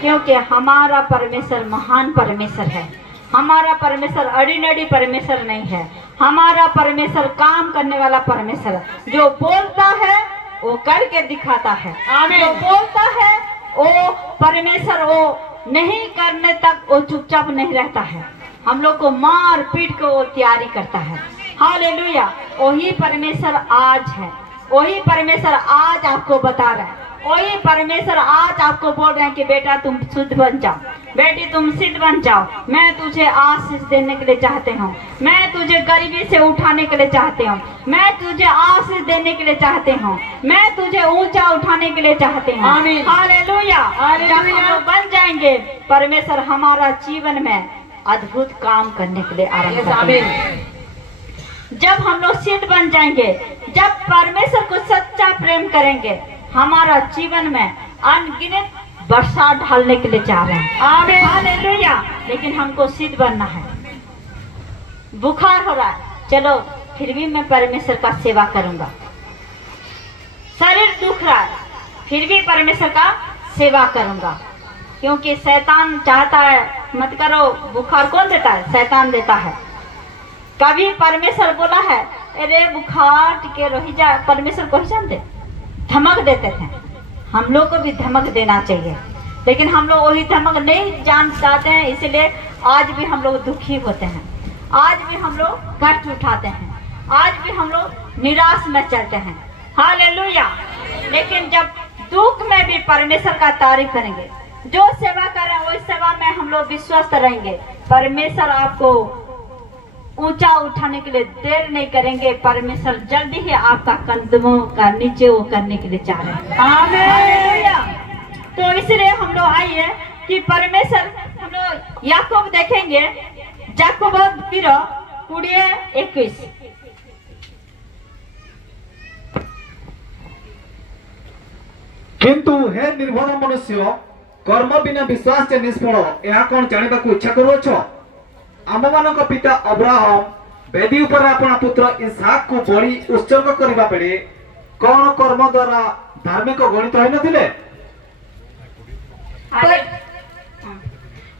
क्योंकि हमारा परमेश्वर महान परमेश्वर है। हमारा परमेश्वर ऑर्डिनरी परमेश्वर नहीं है। हमारा परमेश्वर काम करने वाला परमेश्वर, जो बोलता है वो करके दिखाता है। जो बोलता है वो परमेश्वर वो नहीं करने तक वो चुपचाप नहीं रहता है। हम लोग को मार पीट को वो तैयारी करता है। हालेलुया। वही परमेश्वर आज है, वही परमेश्वर आज आपको बता रहा है, वही परमेश्वर आज आपको बोल रहे हैं कि बेटा तुम शुद्ध बन जाओ, बेटी तुम सिद्ध बन जाओ। मैं तुझे आशीष देने के लिए चाहते हूँ, मैं तुझे गरीबी से उठाने के लिए चाहते हूँ, मैं तुझे आशीष देने के लिए चाहते हूँ, मैं तुझे ऊंचा उठाने के लिए चाहते हैं। हालेलुया। जब हम लोग बन जाएंगे, परमेश्वर हमारा जीवन में अद्भुत काम करने के लिए आरंभ करेंगे। जब हम लोग सिद्ध बन जाएंगे, जब परमेश्वर को सच्चा प्रेम करेंगे, हमारा जीवन में अनगिनत वर्षा ढालने के लिए चाह रहे हैं। आमीन। हालेलुया। लेकिन हमको सिद्ध बनना है। बुखार हो रहा है, चलो फिर भी मैं परमेश्वर का सेवा करूंगा। शरीर दुख रहा है, फिर भी परमेश्वर का सेवा करूंगा। क्योंकि शैतान चाहता है मत करो। बुखार कौन देता है? शैतान देता है। कभी परमेश्वर बोला है अरे बुखार टिके रही जा, परमेश्वर को जानते धमक देते थे। हम लोग को भी धमक देना चाहिए, लेकिन हम लोग वही धमक नहीं जान पाते हैं, इसलिए आज भी हम लोग दुखी होते हैं, आज भी हम लोग कष्ट उठाते हैं, आज भी हम लोग निराश में चलते हैं। हालेलुया। लेकिन जब दुख में भी परमेश्वर का तारीफ करेंगे, जो सेवा कर रहे हैं वही सेवा में हम लोग विश्वस्त रहेंगे, परमेश्वर आपको ऊंचा उठाने के लिए देर नहीं करेंगे। परमेश्वर जल्दी ही आपका कदमों का नीचे वो करने के लिए चाह रहे हैं। आमीन। तो इसलिए हम लोग आइए कि परमेश्वर, हम लोग याकूब देखेंगे, याकूब 20:21। किंतु हे निर्भर मनुष्य, कर्म बिना विश्वास से निष्फल, यह कौन जानिबा को इच्छा करूछ? आम मान पिता अब्राहम बेदी उपर अपना पुत्र इसहाक को बलि उत्सर्ग करबा बेले कौन कर्म द्वारा धार्मिक गणित होई नथिले?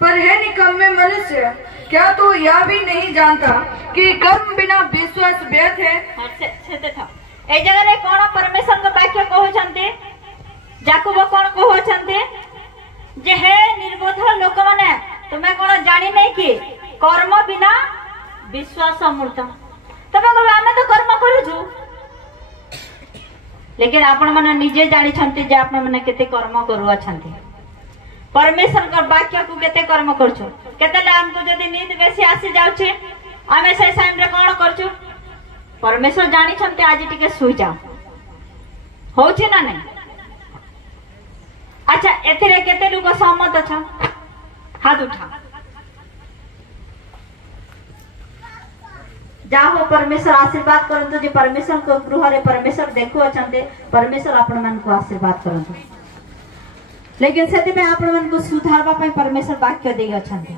पर हे निकम्मे मनुष्य, क्या तू यह भी नहीं जानता कि कर्म बिना विश्वास व्यर्थ है? ए जगह रे कौन परमेश्वर का वाक्य कहउछन्ते? याकूब कौन कहउछन्ते जे हे निर्बोध लोक माने तुमे कौन जानि नै कि कर्म बिना विश्वास मूर्तम। तबे कहबे आमे तो कर्म करूछु, लेकिन आपण माने निजे जानि छन्ते जे आपण माने केते कर्म करू अछन्ते। परमेश्वर का वाक्य को केते कर्म करछु, केते हमको जदी नींद बेसी आसी जाउछे, आमे से टाइम रे कोन करछु? परमेश्वर जानि छन्ते आज टिके सुई जाओ, होछि ना नहीं? अच्छा, एथिरे केते लोग सहमत अछ? हाथ उठा। जाहो परमेश्वर आशीर्वाद करंतु, जे परमेश्वर को गृह रे परमेश्वर देखु अछन्ते, परमेश्वर आपण मन को आशीर्वाद करंतु। लेकिन सेति में आपण मन को सुधारबा पय परमेश्वर वाक्य देई अछन्ते।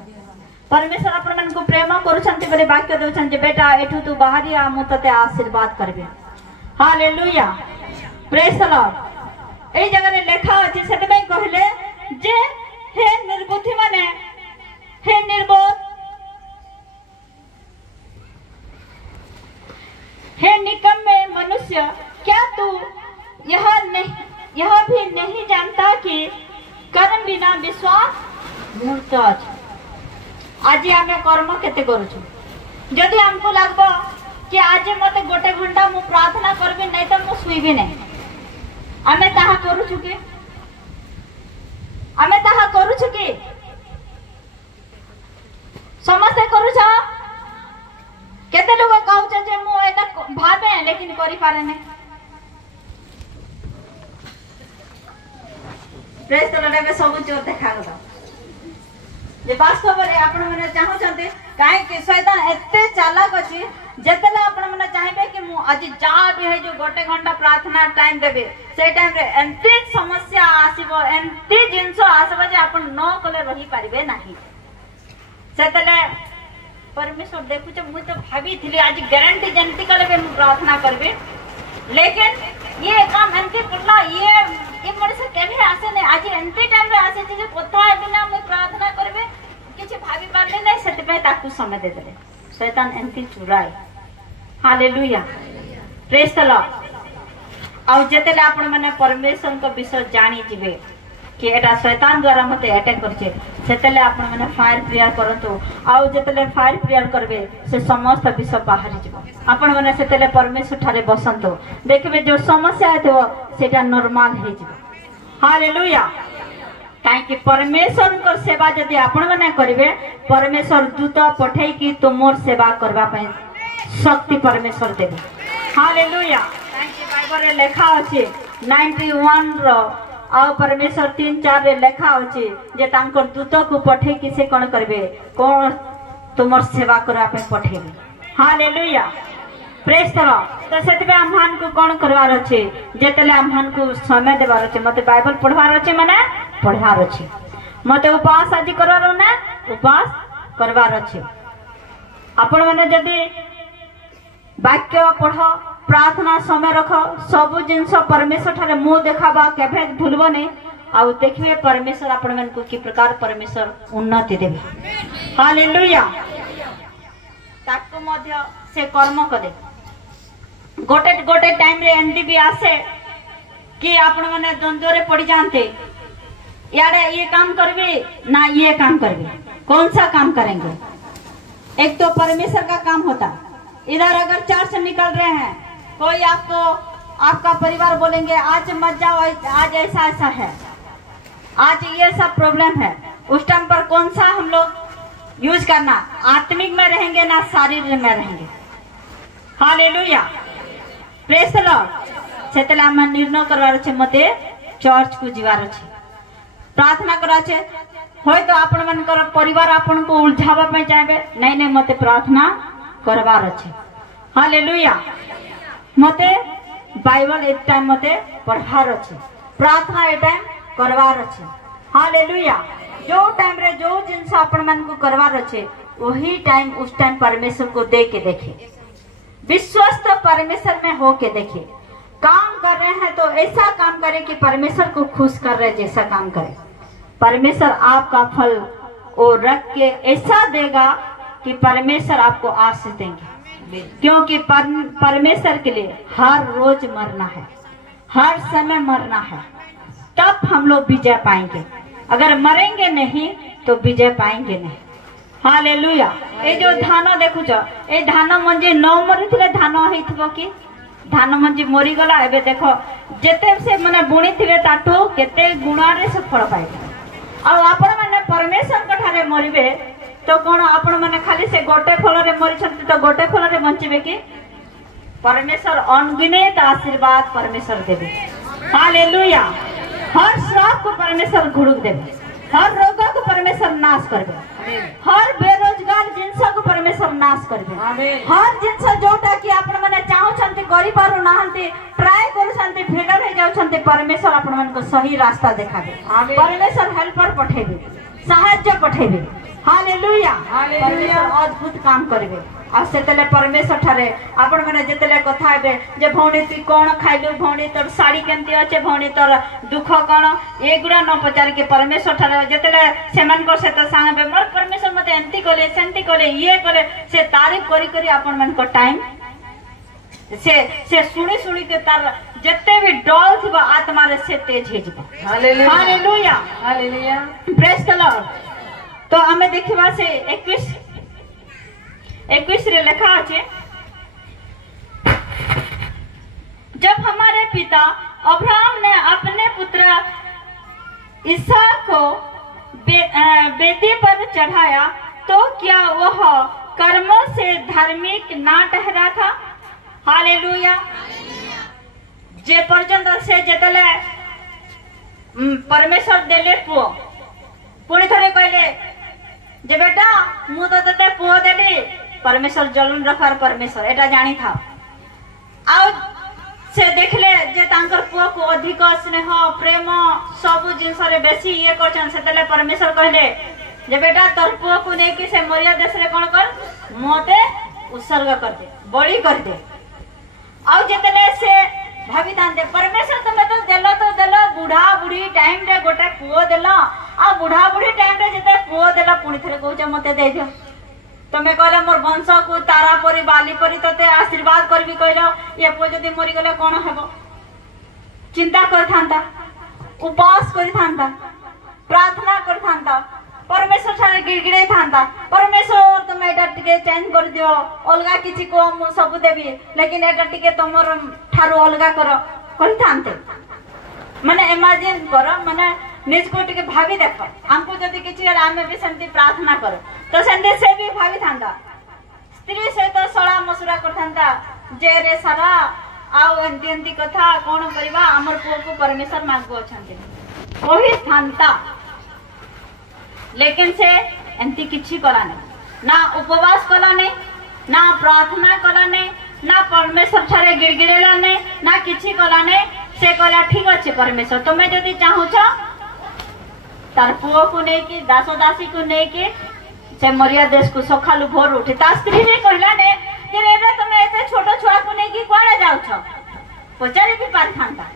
परमेश्वर आपण मन को प्रेम करूछन्ते बोले वाक्य देउछन्ते, बेटा एठू तू बाहरी आ, मु तते आशीर्वाद करबे। हालेलुया। Praise the Lord. एई जगह रे लेखा अछि, सेति में कहले जे हे निर्बुद्धि माने, हे निर्बोध, हे निकम्मे मनुष्य, क्या तू यह भी नहीं जानता कि कर्म बिना विश्वास मूर्त अछि? आज आमे कर्म केते करूछु? जदि हमको लागबो कि आज मते गोटे घंटा मु प्रार्थना करबे नै त मु सुइबे नै, आमे ताहा करूछु कि? आमे ताहा करूछु कि? समस्त करूछ? केते लोग कहउछ जे मु एटा भाबे लेकिन करि पारे नै। Praise the Lord. में सब चोर देखा गला जे वास्तव रे आपण माने चाहू छते काहे कि शैतान एते चालाक अछि, जेतला आपण माने चाहबे कि मु आज जा भी है जो गोटे घंटा प्रार्थना टाइम देबे, से टाइम रे एंती समस्या आसीबो, एंती जिंस आसीबो जे आपण न कले रही पारिबे नाही। सेतले परमेश्वर देखुचे मुई तो भाभी थी आज गारंटी जनती कले प्रार्थना करबे लेकिन ये काम एमती पड़ला ये मणिस केबे आसे नै आज एमती टाइम रे आसे जे कथा है बिना मुई प्रार्थना करबे किछि भाभी पारले नै सेते पे ताकू समय दे देले शैतान एमती चुराए हालेलुया प्रेज द लॉर्ड आ जेतेले आपण माने परमेश्वर को विषय जानि जिवे कि एटा शैतान द्वारा मते अटैक करछे सेतेले आपण माने फायर प्रेयर करंतु आ जेतेले फायर प्रेयर करबे से समस्त विषय बाहरी जिवो आपण माने सेतेले परमेश्वर ठारे बसंतो देखबे जो समस्या हेतो सेटा नॉर्मल हे जिवो हालेलुया काहे कि परमेश्वर को सेवा जदि आपण माने करबे परमेश्वर दूत पठै कि तुमोर सेवा करबा पय शक्ति परमेश्वर देबे हालेलुया काहे कि बाइबल रे लिखा अछि 91 रो आ परमेश्वर 3-4 रे लिखा अछि जे तांकर दूत को पठै कि से कोन करबे कोन तुमोर सेवा करबा पय पठेबे हालेलुया प्रेज द लॉर्ड तो सेतबे हमहन को कोन करबार अछि जेतले हमहन को समय देबार अछि मते बाइबल पढ़बार अछि माने पढ़बार अछि मते उपवास आज करबार ना उपवास करबार अछि आपण माने जदी वाक्य पढ़ प्रार्थना समय रख सब जिनस परमेश्वर ठारे मुंह देखाबा केभे भूलबो नै आ देखिबे परमेश्वर आपण मन को की प्रकार परमेश्वर उन्नति देबे हालेलुया ताको मध्य से कर्म करे गोटे गोटे टाइम रे एमडी भी आसे कि आपण माने द्वंद्व रे पड़ जानते यारे ये काम करबे ना ये काम करबे कौन सा काम करेंगे एक तो परमेश्वर का काम होता इधर अगर चर्च निकल रहे हैं कोई आपको आपका परिवार बोलेंगे आज मत जाओ आज ऐसा ऐसा है आज ये सब प्रॉब्लम है उस टाइम पर कौन सा हम लोग यूज करना आत्मिक में रहेंगे ना शारीरिक में रहेंगे हालेलुया प्रेज द लॉर्ड सेतले हम निर्णय करवार छे मते चर्च को जीवार छे प्रार्थना करा छे होय तो आपण मनकर परिवार आपण को उलझावा पे चाहबे नहीं नहीं मते प्रार्थना करवार छे हालेलुया मते बाइबल एक टाइम मते पढ़ार छे प्रार्थना ए टाइम करवार छे हालेलुया जो टाइम रे जो जिनस आपण मन को करवार छे वही टाइम उस टाइम परमेश्वर को दे के देखे विश्वस्त परमेश्वर में हो के देखे काम कर रहे हैं तो ऐसा काम करे कि परमेश्वर को खुश कर रहे जैसा काम करे परमेश्वर आपका फल वो रख के ऐसा देगा कि परमेश्वर आपको आशीष देंगे क्योंकि परमेश्वर के लिए हर रोज मरना है हर समय मरना है तब हम लोग विजय पाएंगे अगर मरेंगे नहीं तो विजय पाएंगे नहीं हालेलुया ए जो धान देखुच ए धान मंजी न मरी धान होइथिबो कि धान मंजी मरी गला एबे देखो जेते से माने बुणी थिबे ताठो केते गुणा रे से फल पाइबे आ आपण माने परमेश्वर को ठारे मरिबे तो कोन आपण माने खाली से गोटे फल रे मरि छथि तो गोटे फल रे बंचिबे कि परमेश्वर अनगिनत आशीर्वाद परमेश्वर देबे हालेलुया हर श्राप को परमेश्वर घुड़क देबे हर रोग को परमेश्वर नाश करबे हर बेरोजगार जिनस को परमेश्वर नाश करबे हर जिनस जोटा कि आपण माने चाहू छथि करि पारु नाहंती ट्राई करू छथि फेडर हे जाउ छथि परमेश्वर आपण मन को सही रास्ता देखाबे परमेश्वर हेल्पर पठेबे सहायता पठेबे हालेलुया परमेश्वर अद्भुत काम करबे आ सेतले परमेश्वर ठारे आपण माने जेतले कथा हेबे जे भौणी तू कोन खाइलु भौणी तोर साड़ी केमती अछि भौणी तोर दुख कोन एगुडा न पचार के परमेश्वर ठारे जेतले सेमन को सेत सांगबे मोर परमेश्वर मते एंती कोले सेंती कोले ये कोले से तारीफ करी करी आपण मन को टाइम से सुनी सुनी के तार जत्ते भी डॉल थिबा आत्मा रे से तेज हे जिबो hallelujah hallelujah praise the Lord तो हमें देखिबा से 21 रे लिखा है जब हमारे पिता अब्राहम ने अपने पुत्र इसहाक को वेदी पर चढ़ाया तो क्या वह कर्मों से धार्मिक ना ठहरा था हालेलुया जे पर्यंत से जेतले परमेश्वर देले पुओ पुणी थरे कहले जे बेटा मु तो तते पुओ देली परमेश्वर जलन रखार परमेश्वर एटा जानी था आ से देखले जे तांकर पुओ को अधिक स्नेह प्रेम सब जिनस रे बेसी ये करछन सेतले परमेश्वर कहले जे बेटा तोर पुओ को नेकी से मोरिया देश रे कोन कर मोते उत्सर्ग कर दे बलि कर दे आ जेतले से भाभी तांते परमेश्वर तमे तो देलो बुढ़ा बुढ़ी टाइम रे गोटे पुओ देलो आ बुढ़ा बुढ़ी टाइम रे जेते पुओ देलो पुनी थरे कहूछ मते दे दियो तमे कहले मोर वंश को तारा परी बाली परी तते आशीर्वाद करबी कहलो ये पुओ जदी मरि गेले कोन हेबो चिंता करथांता उपवास करथांता प्रार्थना करथांता परमेश्वर सारे गिड़गिड़े थांता परमेश्वर तुम एटा टिके चेंज कर दियो अलगा किछि को मु सब देबी लेकिन एटा टिके तमर ठारो अलगा करो कहि थांते माने इमेजिन करो माने निज को टिके भाभी देखो हमको जदी किछि आमे भी सेंती प्रार्थना करो तो सेंते से भी भाभी थांता स्त्री से तो सळा मसुरा करथांता जे रे सारा आउ एंती एंती कथा कोन करबा हमर पुओ को परमेश्वर मांगो छंते कहि थांता लेकिन से एंती किछि कला नहीं ना उपवास कला नहीं ना प्रार्थना कला नहीं ना परमेश्वर छारे गिड़गिड़ेला नहीं ना किछि कला नहीं से कहला ठीक अछि परमेश्वर तुमे जदी चाहू छ तार पुओ को नै कि दासो दासी को नै कि से मरिया देश को सखालु भोर उठे ता स्त्री ने कहला ने जे रे तुमे एते छोटो छुआ को नै कि कोडा जाउ छ पचारे भी पार थांता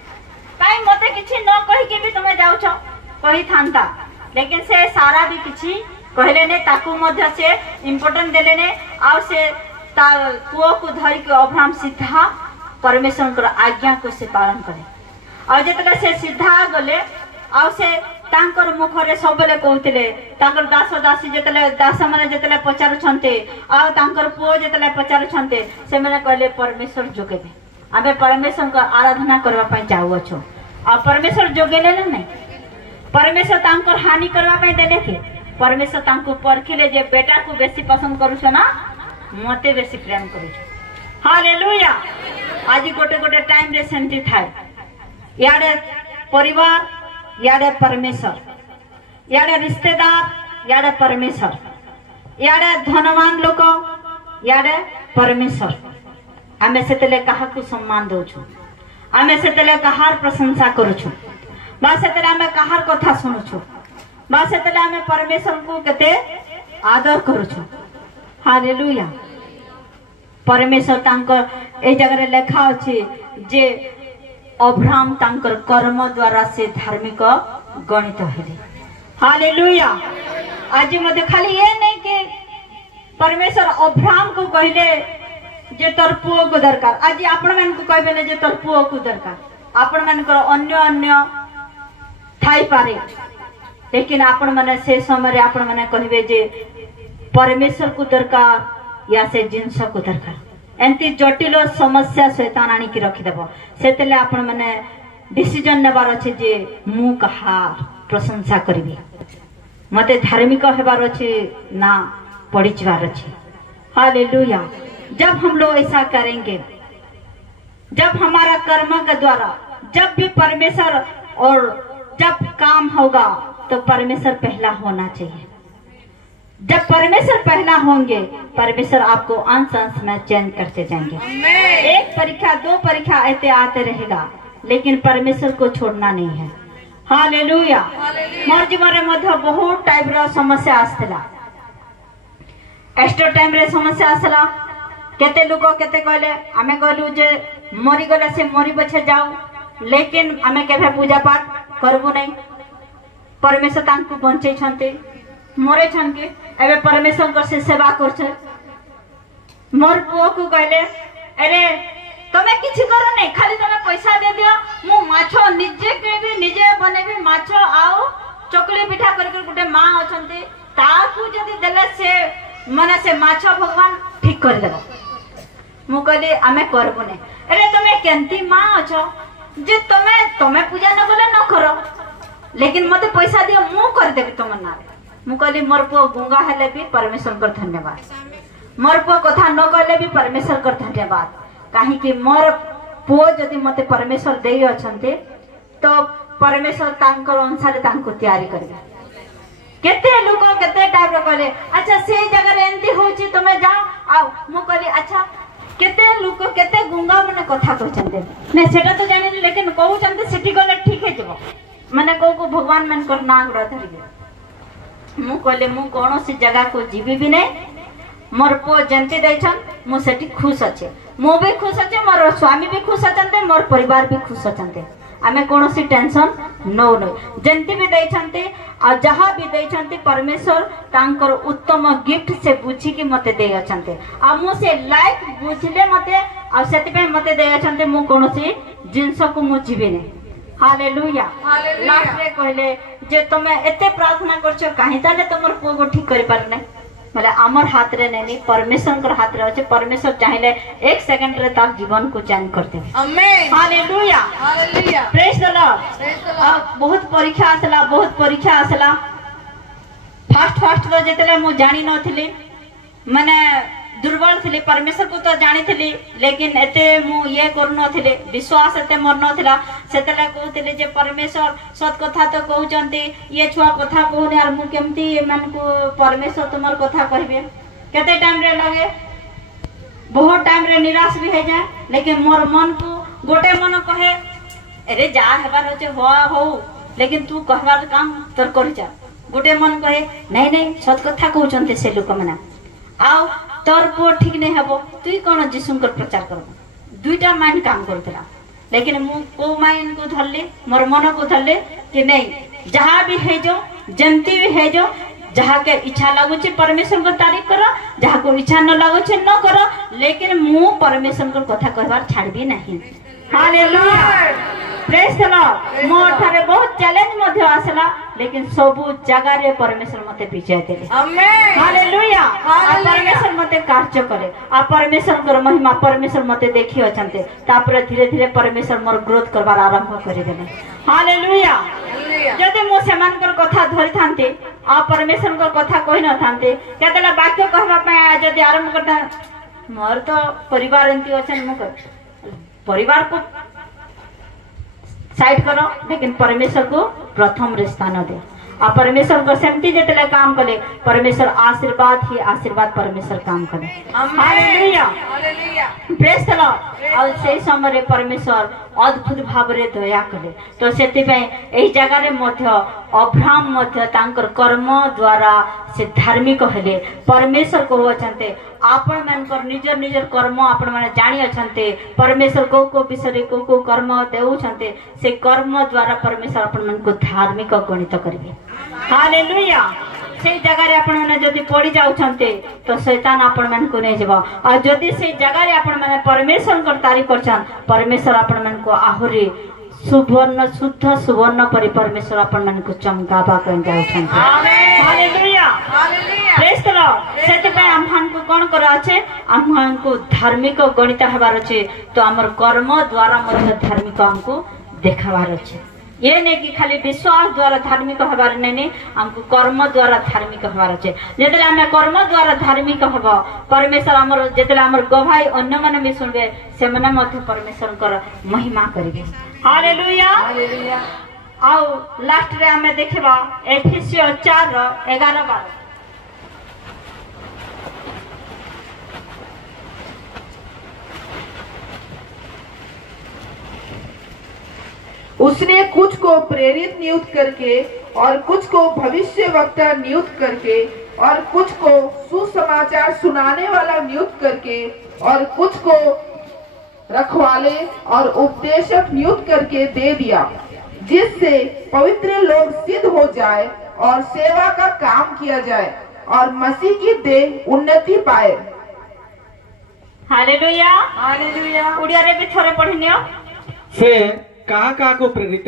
काई मते किछि न कहि के भी तुमे जाउ छ कहि थांता लेकिन से सारा भी किछि कहले ने ताकू मध्य से इंपोर्टेंट देले ने आ से ता पुओ को धरि के अब्राहम सीधा परमेश्वर को आज्ञा को से पालन करे आ जेतले से सीधा गले आ से तांकर मुख रे सबले कहतिले तांकर दास दासी जेतले दास माने जेतले पचार छन्ते आ तांकर पुओ जेतले पचार छन्ते से माने कहले परमेश्वर जोगेबे आबे परमेश्वर को आराधना करबा पय जाउ अछो आ परमेश्वर जोगेले नै परमेश्वर तांकर हानि करबा पय देले के परमेश्वर तांको परखिले जे बेटा को बेसी पसंद करू छ ना मते बेसी प्रेम करू छ हालेलुया आज गोटे गोटे टाइम रे सेंती थाय याडे परिवार याडे परमेश्वर याडे रिश्तेदार याडे परमेश्वर याडे धनवान लोक याडे परमेश्वर आमे सेतले काहा को सम्मान दउ छु आमे सेतले कहार प्रशंसा करू छु बा सेतले आमे कहार कथा सुनु छु बा सेतले आमे परमेश्वर को केते आदर करू छु हालेलुया परमेश्वर तांकर ए जगह रे लेखा अछि जे अब्राहम तांकर कर्म द्वारा से धार्मिक गणित हेले हालेलुया आज मते खाली ये नहीं कि परमेश्वर अब्राहम को कहले जे तोर पुओ को दरकार आज आपण मन को कहबेले जे तोर पुओ को दरकार आपण मन को अन्य अन्य थाई पारे लेकिन आपण माने से समय रे आपण माने कहबे जे परमेश्वर को दरकार या से जिंस को दरकार एंती जटिल समस्या शैतान आनी की रखी देबो सेतेले आपण माने डिसीजन नेबार अछि जे मु कहा प्रशंसा करबी मते धार्मिक हेबार अछि ना पड़ीचवार अछि हालेलुया जब हम लोग ऐसा करेंगे जब हमारा कर्म के द्वारा जब भी परमेश्वर और जब काम होगा तो परमेश्वर पहला होना चाहिए जब परमेश्वर पहला होंगे परमेश्वर आपको अंश अंश में चेंज करते जाएंगे एक परीक्षा दो परीक्षा ऐसे आते रहेगा लेकिन परमेश्वर को छोड़ना नहीं है हालेलुया मोर जीवन रे मध्य बहुत टाइप रो समस्या आसला एस्टर टाइम रे समस्या आसला केते लोक केते कहले आमे कहलु जे मरि गले से मरि बछे जाऊ लेकिन आमे केभे पूजा पाठ करबो नहीं परमेश्वर तांको बंचै छन्ते मरे छन के एबे परमेश्वर को से सेवा करछे मोर पुओ को कहले अरे तमे किछि करो नहीं खाली तमे पैसा दे दियो मु माछो निजे केबी निजे बनेबी माछो आउ चकली पिठा करके गुटे मां अछन्ते ताकू जदी देले से माने से माछो भगवान ठीक कर देबो मु कहले आमे करबो नहीं अरे तमे केंती मां अछो जे तमे पूजा न बोले न करो लेकिन मते पैसा दियो मु कर देबी तमन ना मु कहली मोर पुओ गुंगा हेले भी परमेश्वर को धन्यवाद मोर पुओ कथा न कहले भी परमेश्वर को धन्यवाद काहे कि मोर पुओ जदी मते परमेश्वर देई अछन्ते तो परमेश्वर तांकर अनुसार तांको तैयारी करबे केते लोक केते टाइप रो कहले अच्छा से जगह रे एंती होची तमे जाओ आ मु कहली अच्छा केते लोक केते गुंगा मने कथा कहछन्ते ने सेटा तो जानि लेकिन कहउछन्ते सेठी गले ठीक हे जबो माने को भगवान मन कर ना गुडा धरिगे मु कहले मु कौन सी जगह को जीवी भी नहीं मोर पो जंती देछन मु सेठी खुश अच्छे मु भी खुश अच्छे मोर स्वामी भी खुश अछंते मोर परिवार भी खुश अछंते आमे कौन सी टेंशन नो नो जंती भी देछंते आ जहा भी देछंते परमेश्वर तांकर उत्तम गिफ्ट से बुझी कि मते दे अछंते आ मु से लाइक बुझले मते आ सेति पे मते दे अछंते मु कौन सी जिंस को मु जीवे नहीं हालेलुया लास्ट रे कहले जे तमे एते प्रार्थना करछो काहे ताले तमर पो को ठीक करि पार नै मतलब आमर हाथ रे नहीं परमेश्वर कर हाथ रे अछि परमेश्वर चाहिले 1 सेकंड रे तार जीवन को चेंज कर दे amen hallelujah hallelujah praise the Lord बहुत परीक्षा आसला फास्ट रो जेतले मु जानि नथिली माने दुर्बल थिले परमेश्वर को तो जानी थिली लेकिन एते मु ये कर नथिले विश्वास एते मोर नथिला सेतला कहथिले जे परमेश्वर सत कथा तो कहउचंती ये छुआ कथा कहने यार मु केमती मन को परमेश्वर तुमर कथा कहबे केते टाइम रे लगे बहुत टाइम रे निराश भी हो जाए लेकिन मोर मन को गोटे मन कहे अरे जा हेबार होचे हो लेकिन तू कहबार काम तोर कर जा गोटे मन कहे नहीं सत कथा कहउचंती से लोक मना आउ तोर पो ठीक नहीं हबो तुई कौन जीशुकर प्रचार करबो दुईटा माइंड काम करतला लेकिन मु को माइंड को धरले मोर मन को धरले कि नहीं जहां भी है जो जंती भी है जो जहां के इच्छा लागो छे परमेश्वर को तारीफ करो जहां को इच्छा न लागो छे न करो लेकिन मु परमेश्वर को कथा कहबार छाड़ भी नहीं हालेलुया प्रेज द लॉर्ड मोर थारे बहुत चैलेंज मध्ये आसला लेकिन सबु जगह रे परमेश्वर मते विजय देले आमेन हालेलुया परमेश्वर मते कार्य करे आ परमेश्वर कर महिमा परमेश्वर मते देखि अछंते तापर धीरे धीरे परमेश्वर मोर ग्रोथ करबार आरंभ करि देले हालेलुया जदि मो समान कर कथा धरि थांते आ परमेश्वर को कथा कहि न थांते केतला वाक्य कहबा पय जदि आरंभ करता मोर तो परिवार एंती अछन मु परिवार को साइड करो लेकिन परमेश्वर को प्रथम रे स्थान दे आ परमेश्वर को सेमती जेतले काम करे परमेश्वर आशीर्वाद ही आशीर्वाद परमेश्वर काम करे हालेलुया प्रेज द लॉर्ड और से समय रे परमेश्वर अद्भुत भाव रे दया करे तो सेति पे एही जगह रे मध्य अब्राहम मध्य तांकर कर्म द्वारा से धार्मिक हेले परमेश्वर को अछंते आपण मानकर निजर कर्म आपण माने जानि अछंते परमेश्वर को विषय को कर्म देउ छंते से कर्म द्वारा परमेश्वर आपण मन को धार्मिक गणित करिवे हालेलुया से जगह रे आपण माने जदी पड़ी जाउ छंते तो शैतान आपण मन को नै जेबा आ जदी से जगह रे आपण माने परमेश्वर कर तारीफ करछन परमेश्वर आपण मन को आहुरी सुवर्ण शुद्ध सुवर्ण परि परमेश्वर आपण मन को चमकाबा कन जाउ छंते amen hallelujah hallelujah praise the Lord सेते पे हमहन को कोन करा छे हमहन को धार्मिक गणित हबार छे तो हमर कर्म द्वारा मध्य धार्मिक हमको देखाबार छे ये नहीं कि खाली विश्वास द्वारा धार्मिक हबार नहीं हमको कर्म द्वारा धार्मिक हबार छे जेतले हम कर्म द्वारा धार्मिक हबो परमेश्वर हमर जेतले हमर गवाही अन्य मन भी सुनबे से मन मध्य परमेश्वर कर महिमा करिवे हालेलुया हालेलुया आओ लास्ट रे हमें देखबा एफिसियो 4:11-12 उसने कुछ को प्रेरित नियुक्त करके और कुछ को भविष्यवक्ता नियुक्त करके और कुछ को सुसमाचार सुनाने वाला नियुक्त करके और कुछ को रखवाले और उपदेशक नियुक्त करके दे दिया जिससे पवित्र लोग सिद्ध हो जाए और सेवा का काम किया जाए और मसीह की देह उन्नति पाए हालेलुया हालेलुया उड़िया रे भी थोड़े पढ़नियो से कहा को प्रेरित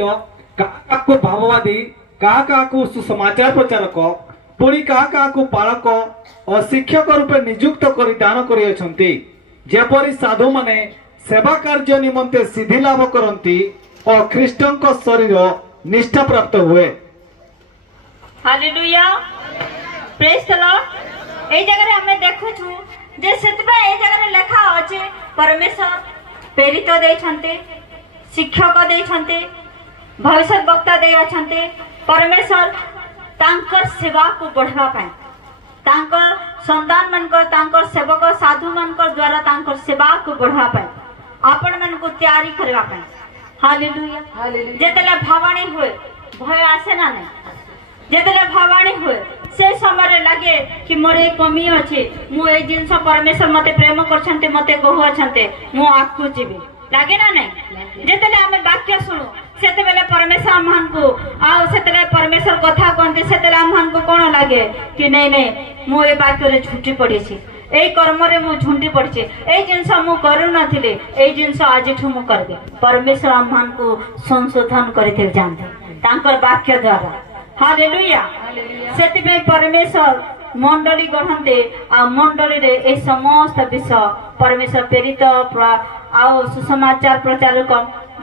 कहा को भाववादी कहा को सुसमाचार प्रचारक पुणी कहा को पालक और शिक्षक रूपे नियुक्त कर दान कर साधु माने सेवा कार्य निमंते सिद्धि लाभ करती और ख्रीष्टन को शरीर निष्ठा प्राप्त हुए हालेलुया प्रेज द लॉर्ड ए जगह रे हमें देखु छु जे सेतबे ए जगह रे लिखा अछि परमेश्वर प्रेरित देइ छन्ते शिक्षक देइ छन्ते भविष्य वक्ता देइ छन्ते परमेश्वर तांकर सेवा को बढ़ावा पाए तांकर संतान मनकर तांकर सेवक साधु मनकर द्वारा तांकर सेवा को बढ़ावा पाए आपण मन को तैयारी करवा पाए हालेलुया हालेलुया जेतले भावाणी होए भय आसे ना नै जेतले भावाणी होए से समय लगे कि मोर ये कमी अच्छे मुझे जिनस परमेश्वर मते प्रेम करछन्ते मते कहू अछन्ते मु आगु जीवी लगे ना नहीं जेतेले आमे वाक्य सुनु सेते बेले परमेश्वर आमहन को आ सेते परमेश्वर कथा कहते सेते आमहन को कोन लागे कि नहीं नहीं मु ए वाक्य रे झुटी पड़ी छी ए कर्म रे मु झुंडी पड़ी छी ए जिनस मु करू नथिले ए जिनस आज ठु मु करबे परमेश्वर आमहन को संशोधन करथिल जानते तांकर वाक्य द्वारा हालेलुया सेति पे परमेश्वर मंडली गढ़ते आ मंडली रे ए समस्त विषय परमेश्वर प्रेरित आ सुसमाचार प्रचारक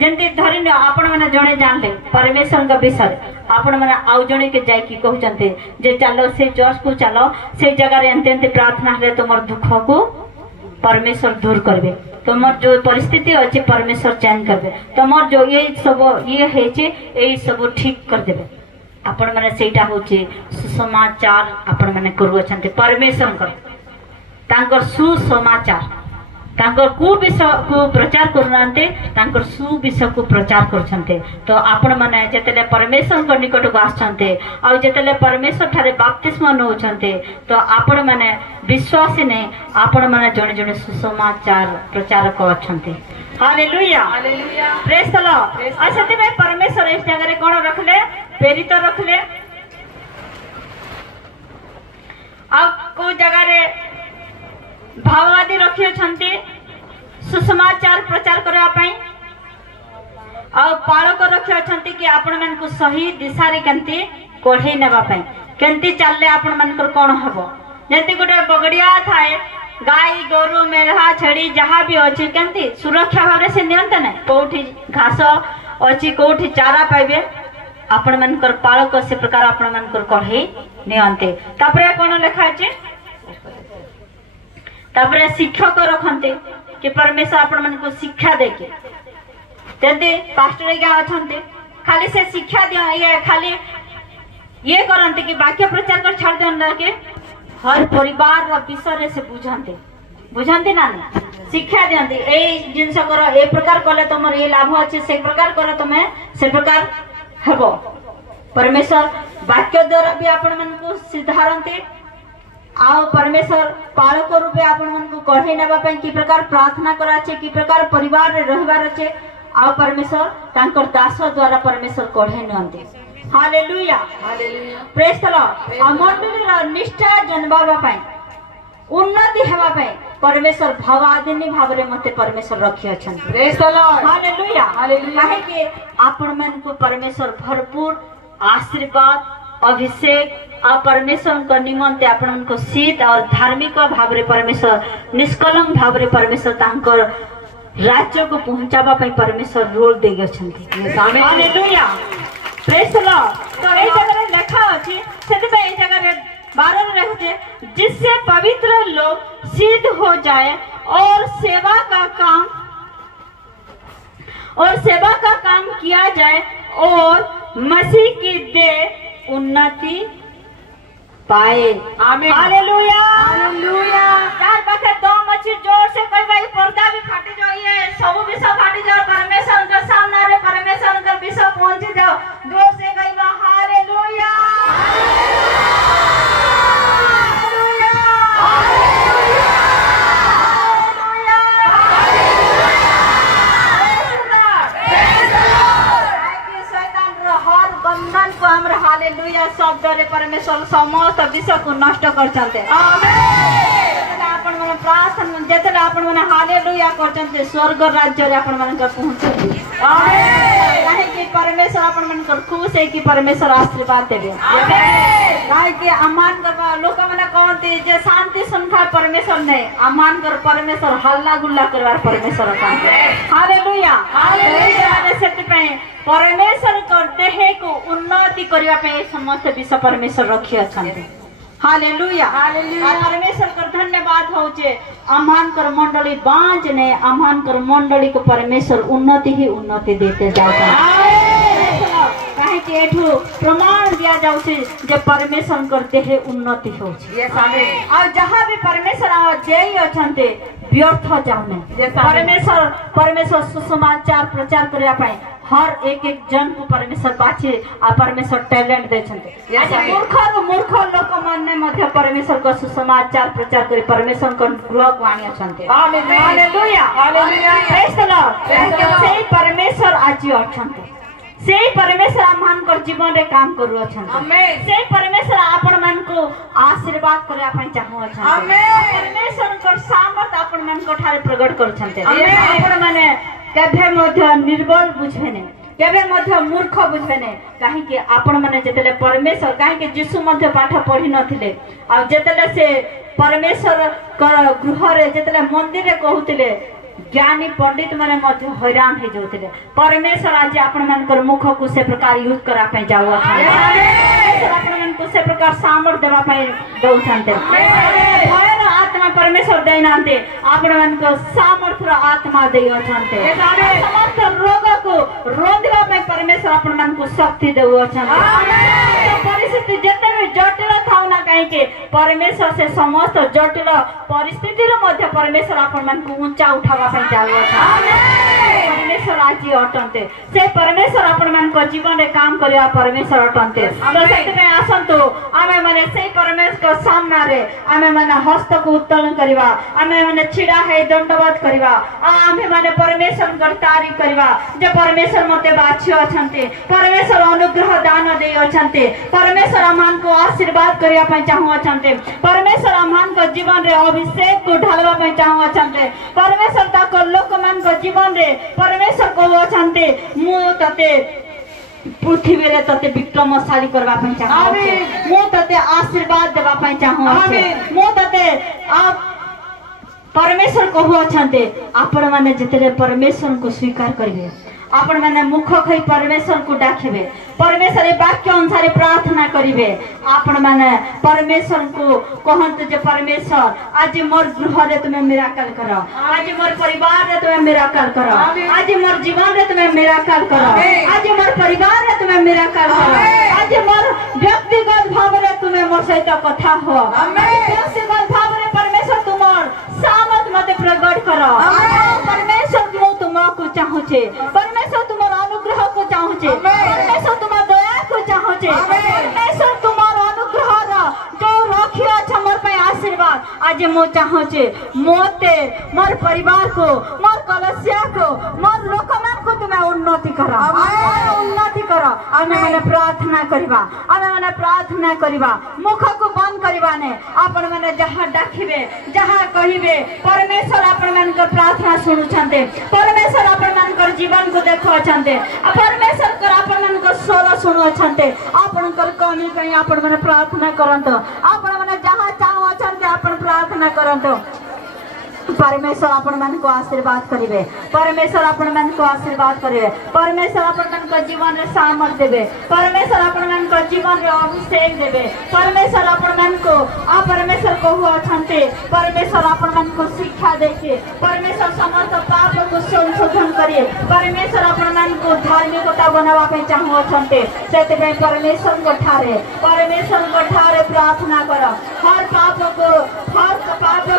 जंती धरिन आपण माने जणे जानले परमेश्वर का विषय आपण माने आउ जणे के जाय की कहउचंते जे चलो से चर्च को चलो से जगह रे एंते एंते प्रार्थना रे तुमर दुख को परमेश्वर दूर करबे तुमर जो परिस्थिति अछि परमेश्वर चेंज करबे तुमर जो ये सब ये है जे ए सब ठीक कर देबे आपण माने सेटा होचे सुसमाचार आपण माने करू अछंते परमेश्वर कर तांकर सुसमाचार तांकर को विषय को प्रचार करनांते तांकर सुविषय को प्रचार करछंते तो आपण माने जेतेले परमेश्वर को निकट को आछंते आ जेतेले परमेश्वर थारे बपतिस्मा नउछंते तो आपण माने विश्वासी ने आपण माने जणे जणे सुसमाचार प्रचारक अछंते hallelujah hallelujah praise the Lord आ सेते में परमेश्वर इस जगह रे कोन रखले प्रेरित रखले आ को जगह रे भाववादी रखी अछंते सुसमाचार प्रचार करबा पई आ पालक रखी अछंते कि आपण मन को सही दिशा रे केंती कोढे नेबा पई केंती चलले आपण मन को कोन हबो जेंती गोटे बगड़िया थाए गाय गोरु मेढ़ा छेड़ी जहाँ भी अच्छी केंती सुरक्षा भाव से नियंते ना कोठी घास अच्छी कोठी चारा पाइबे आपण मन कर पालक से प्रकार आपण मन कर कोढे नियंते तापरे कोन लिखा अछि तापरे शिक्षक रखते कि परमेश्वर आपण मन को शिक्षा देके तेंते पास्टर क्या अछंते खाली से शिक्षा दिया ये खाली ये करंते कि वाक्य प्रचार कर छाड़ देन के हर परिवार रो विषय से बुझांते ना शिक्षा दियंते ए जिनस कर ए प्रकार कले तमर ये लाभ अछि से प्रकार कर तमे से प्रकार हेबो परमेश्वर वाक्य द्वारा भी आपण मन को सिधारंते आओ परमेश्वर पालक रूपे आपण मन को कढे नेबा पई की प्रकार प्रार्थना करा छे की प्रकार परिवार रे रहबार छे आओ परमेश्वर तांकर दास द्वारा परमेश्वर कढे नंते hallelujah hallelujah praise the Lord अमंडली रा निष्ठा जनबाबा पई उन्नति हेबा पई परमेश्वर भवादिनी भाव रे मते परमेश्वर रखी अछन praise the Lord hallelujah hallelujah काहे के आपण मन को परमेश्वर भरपूर आशीर्वाद अभिषेक आ परमेश्वर को निमंते आपण को शीत और धार्मिक भाव रे परमेश्वर निष्कलंक भाव रे परमेश्वर तांकर राज्य को पहुंचाबा पई परमेश्वर रोल देगे छथि हालेलुया प्रेज द लॉर्ड तो ए जगह लिखा अछि सेते पे ए जगह 12 रे लिखे जिससे पवित्र लोग सिद्ध हो जाए और सेवा का काम किया जाए और मसीह की देह उन्नति पाए आमीन हालेलुया हालेलुया यार बात दम अछि जोर से कोई भाई पर्दा भी फाटी जाइए सब विषय फाटी जाओ परमेश्वर के सामने रे परमेश्वर के विषय पहुंच जाओ जोर से कहबा हालेलुया हालेलुया बंधन को हमरा हालेलुया शब्द रे परमेश्वर समस्त विषय को नष्ट करछन्ते आमेन आपण मन प्रार्थना जेतले आपण मन हालेलुया करछन्ते स्वर्ग राज्य रे आपण मन का पहुंचते आमेन काहे कि परमेश्वर आपण मन को खुश है कि परमेश्वर आशीर्वाद देबे आमेन काहे कि अमान करबा लोक मन कहते जे शांति सुनखा परमेश्वर नै अमान कर परमेश्वर हल्ला गुल्ला करवार परमेश्वर कहते हालेलुया हालेलुया सेति पे परमेश्वर करते हैं को उन्नति करबा पे समस्त विषय परमेश्वर रखी अछन्ते हालेलुया हालेलुया परमेश्वर कर धन्यवाद होचे अमान कर मंडली बांझ ने अमान कर मंडली को परमेश्वर उन्नति ही उन्नति देते जाता काहे कि एठू प्रमाण दिया जाउछे जे परमेश्वर करते हैं उन्नति होचे यस आमेन और जहां भी परमेश्वर आ जेई अछन्ते व्यर्थ जाउने परमेश्वर सुसमाचार प्रचार करबा पे हर एक एक जन को परमेश्वर बाछी आ परमेश्वर टैलेंट देछन्ते। आज मूर्ख लोक माने मध्य परमेश्वर को सुसमाचार प्रचार करी परमेश्वर को गृह को आनी अछन्ते। Hallelujah hallelujah praise the Lord. सेही परमेश्वर आज अछन्ते, सेही परमेश्वर आमान को जीवन रे काम करू अछन्ते। आमेन। सेही परमेश्वर आपण मन को आशीर्वाद करया पई चाहू अछन्ते। आमेन। परमेश्वर को सामर्थ आपण मन को ठारे प्रकट करछन्ते। आपण माने केभे मध्य निर्बल बुझबेने, केभे मध्य मूर्ख बुझबेने, काहे कि आपण माने जेतेले परमेश्वर काहे कि यीशु मध्य पाठ पढ़ी नथिले आ जेतेले से परमेश्वर गृह रे जेतेले मंदिर रे कहउतिले ज्ञानी पंडित माने मध्य हैरान हे जोतिले। परमेश्वर आज आपण मानकर मुख को से प्रकार यूज करा पई जाऊ परमेश्वर आपण मन को से प्रकार सामर्थ देवा पई दउ छानते। भयन आत्मा परमेश्वर देई नांते आपण मन को सामर्थ रो आत्मा देई छानते। समस्त रोग को रोंदवा पई परमेश्वर आपण मन को शक्ति देउ छानते। परिस्थिति जते भी जटिल थाउ ना काहे के परमेश्वर से समस्त जटिल परिस्थिति रो मध्य परमेश्वर आपण मन को ऊंचा उठावा परमेश्वर आज अटंते। से परमेश्वर आपण मन को जीवन रे काम करिया परमेश्वर अटंते। तो सेते में आसंतु आमे माने से परमेश्वर को सामना रे आमे माने हस्त को उत्तोलन करिवा, आमे माने छिड़ा है दंडवत करिवा, आमे माने परमेश्वर को तारीफ करिवा जे परमेश्वर मते बाछि अछंते, परमेश्वर अनुग्रह दान देई अछंते, परमेश्वर आमान को आशीर्वाद करिया पई चाहू अछंते, परमेश्वर आमान को जीवन रे अभिषेक को ढालवा पई चाहू अछंते, परमेश्वर को लोक मान को जीवन रे परमेश्वर को अछंते मु तते पृथ्वी रे तते विक्रमशाली करबा पई चाहू मु तते आशीर्वाद देबा पई चाहू मु तते आप परमेश्वर को अछंते। आपण माने जेतेरे परमेश्वर को स्वीकार करिवे, आपण माने मुख खई परमेश्वर को डाकिबे, परमेश्वर वाक्य अनुसार प्रार्थना करिवे, आपण माने परमेश्वर को कहंत जे परमेश्वर आज मोर गृह रे तुमे मिराकल करो, आज मोर परिवार रे तुमे मिराकल करो, आज मोर जीवन रे तुमे मिराकल करो, आज मोर परिवार रे तुमे मिराकल करो, आज मोर व्यक्तिगत भाव रे तुमे मोर सहित कथा हो, व्यक्तिगत भाव रे परमेश्वर तुमर सामर्थ मते प्रकट करो। परमेश्वर मु तुमको चाहू छे, परमेश्वर तुमर अनुग्रह को चाहू छे, परमेश्वर तुमर दया को चाहू छे, परमेश्वर तुमर अनुग्रह रा जो रखियो छ मोर पे आशीर्वाद आज मु चाहू छे मोते मोर परिवार को, मोर कलसिया को, मोर लोकमान को तुमे उन्नति करो, उन्नति करो। आमे माने प्रार्थना करिबा, आमे माने प्रार्थना करिबा, मुख को बंद करिबा ने आपण माने जहां डाकिबे जहां कहिबे परमेश्वर आपण मन को प्रार्थना सुनु छन्ते, परमेश्वर आपण मन को जीवन को देखो छन्ते, परमेश्वर कर आपण मन को स्वर सुनु छन्ते। आपण कर कमी कहीं आपण मन प्रार्थना करंतो, आपण मन जहां चाहो छन्ते आपण प्रार्थना करंतो। परमेश्वर आपण मन को आशीर्वाद करिवे, परमेश्वर आपण मन को आशीर्वाद करिवे, परमेश्वर आपण मन को जीवन रे सामर्थ देबे, परमेश्वर आपण मन को जीवन रे अभिषेक देबे, परमेश्वर आपण मन को परमेश्वर को हुआ छन्ते, परमेश्वर आपण मन को शिक्षा देके परमेश्वर समस्त पाप को संशोधन करिए, परमेश्वर आपण मन को धार्मिकता बनावा पे चाहू छन्ते। सेते में परमेश्वर को ठारे प्रार्थना करो, हर पाप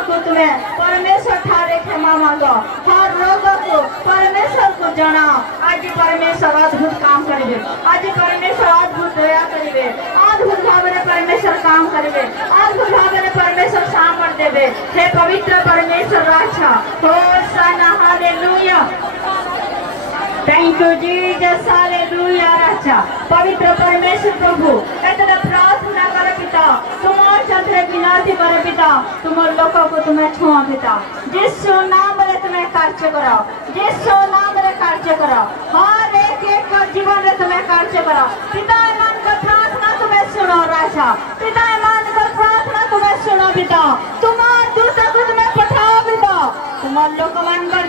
को तुम्हें परमेश्वर ठारे क्षमा मांगो, हर रोग को परमेश्वर को जनाओ। आज परमेश्वर अद्भुत काम करिवे, आज परमेश्वर अद्भुत दया करिवे, अद्भुत भाव में परमेश्वर काम करिवे, अद्भुत भाव में परमेश्वर सामर्थ देवे। हे पवित्र परमेश्वर राजा, hosanna hallelujah, thank you Jesus, hallelujah राजा। पवित्र परमेश्वर प्रभु एतने प्रार्थना कर पिता, तुम्हारे चंद्र विनाती कर पिता, तुम्हारे लोगों को तुम्हें छुआ पिता, जिसु नाम रे तुम्हें कार्य करो, जिसु नाम रे कार्य करो, हर एक का जीवन रे तुम्हें कार्य करो। पिता ईमान कर प्रार्थना तुम्हें सुनो राजा, पिता ईमान कर प्रार्थना तुम्हें सुनो पिता, तुम्हारे दूत को तुम्हें पठाओ पिता, तुम्हारे लोग मान कर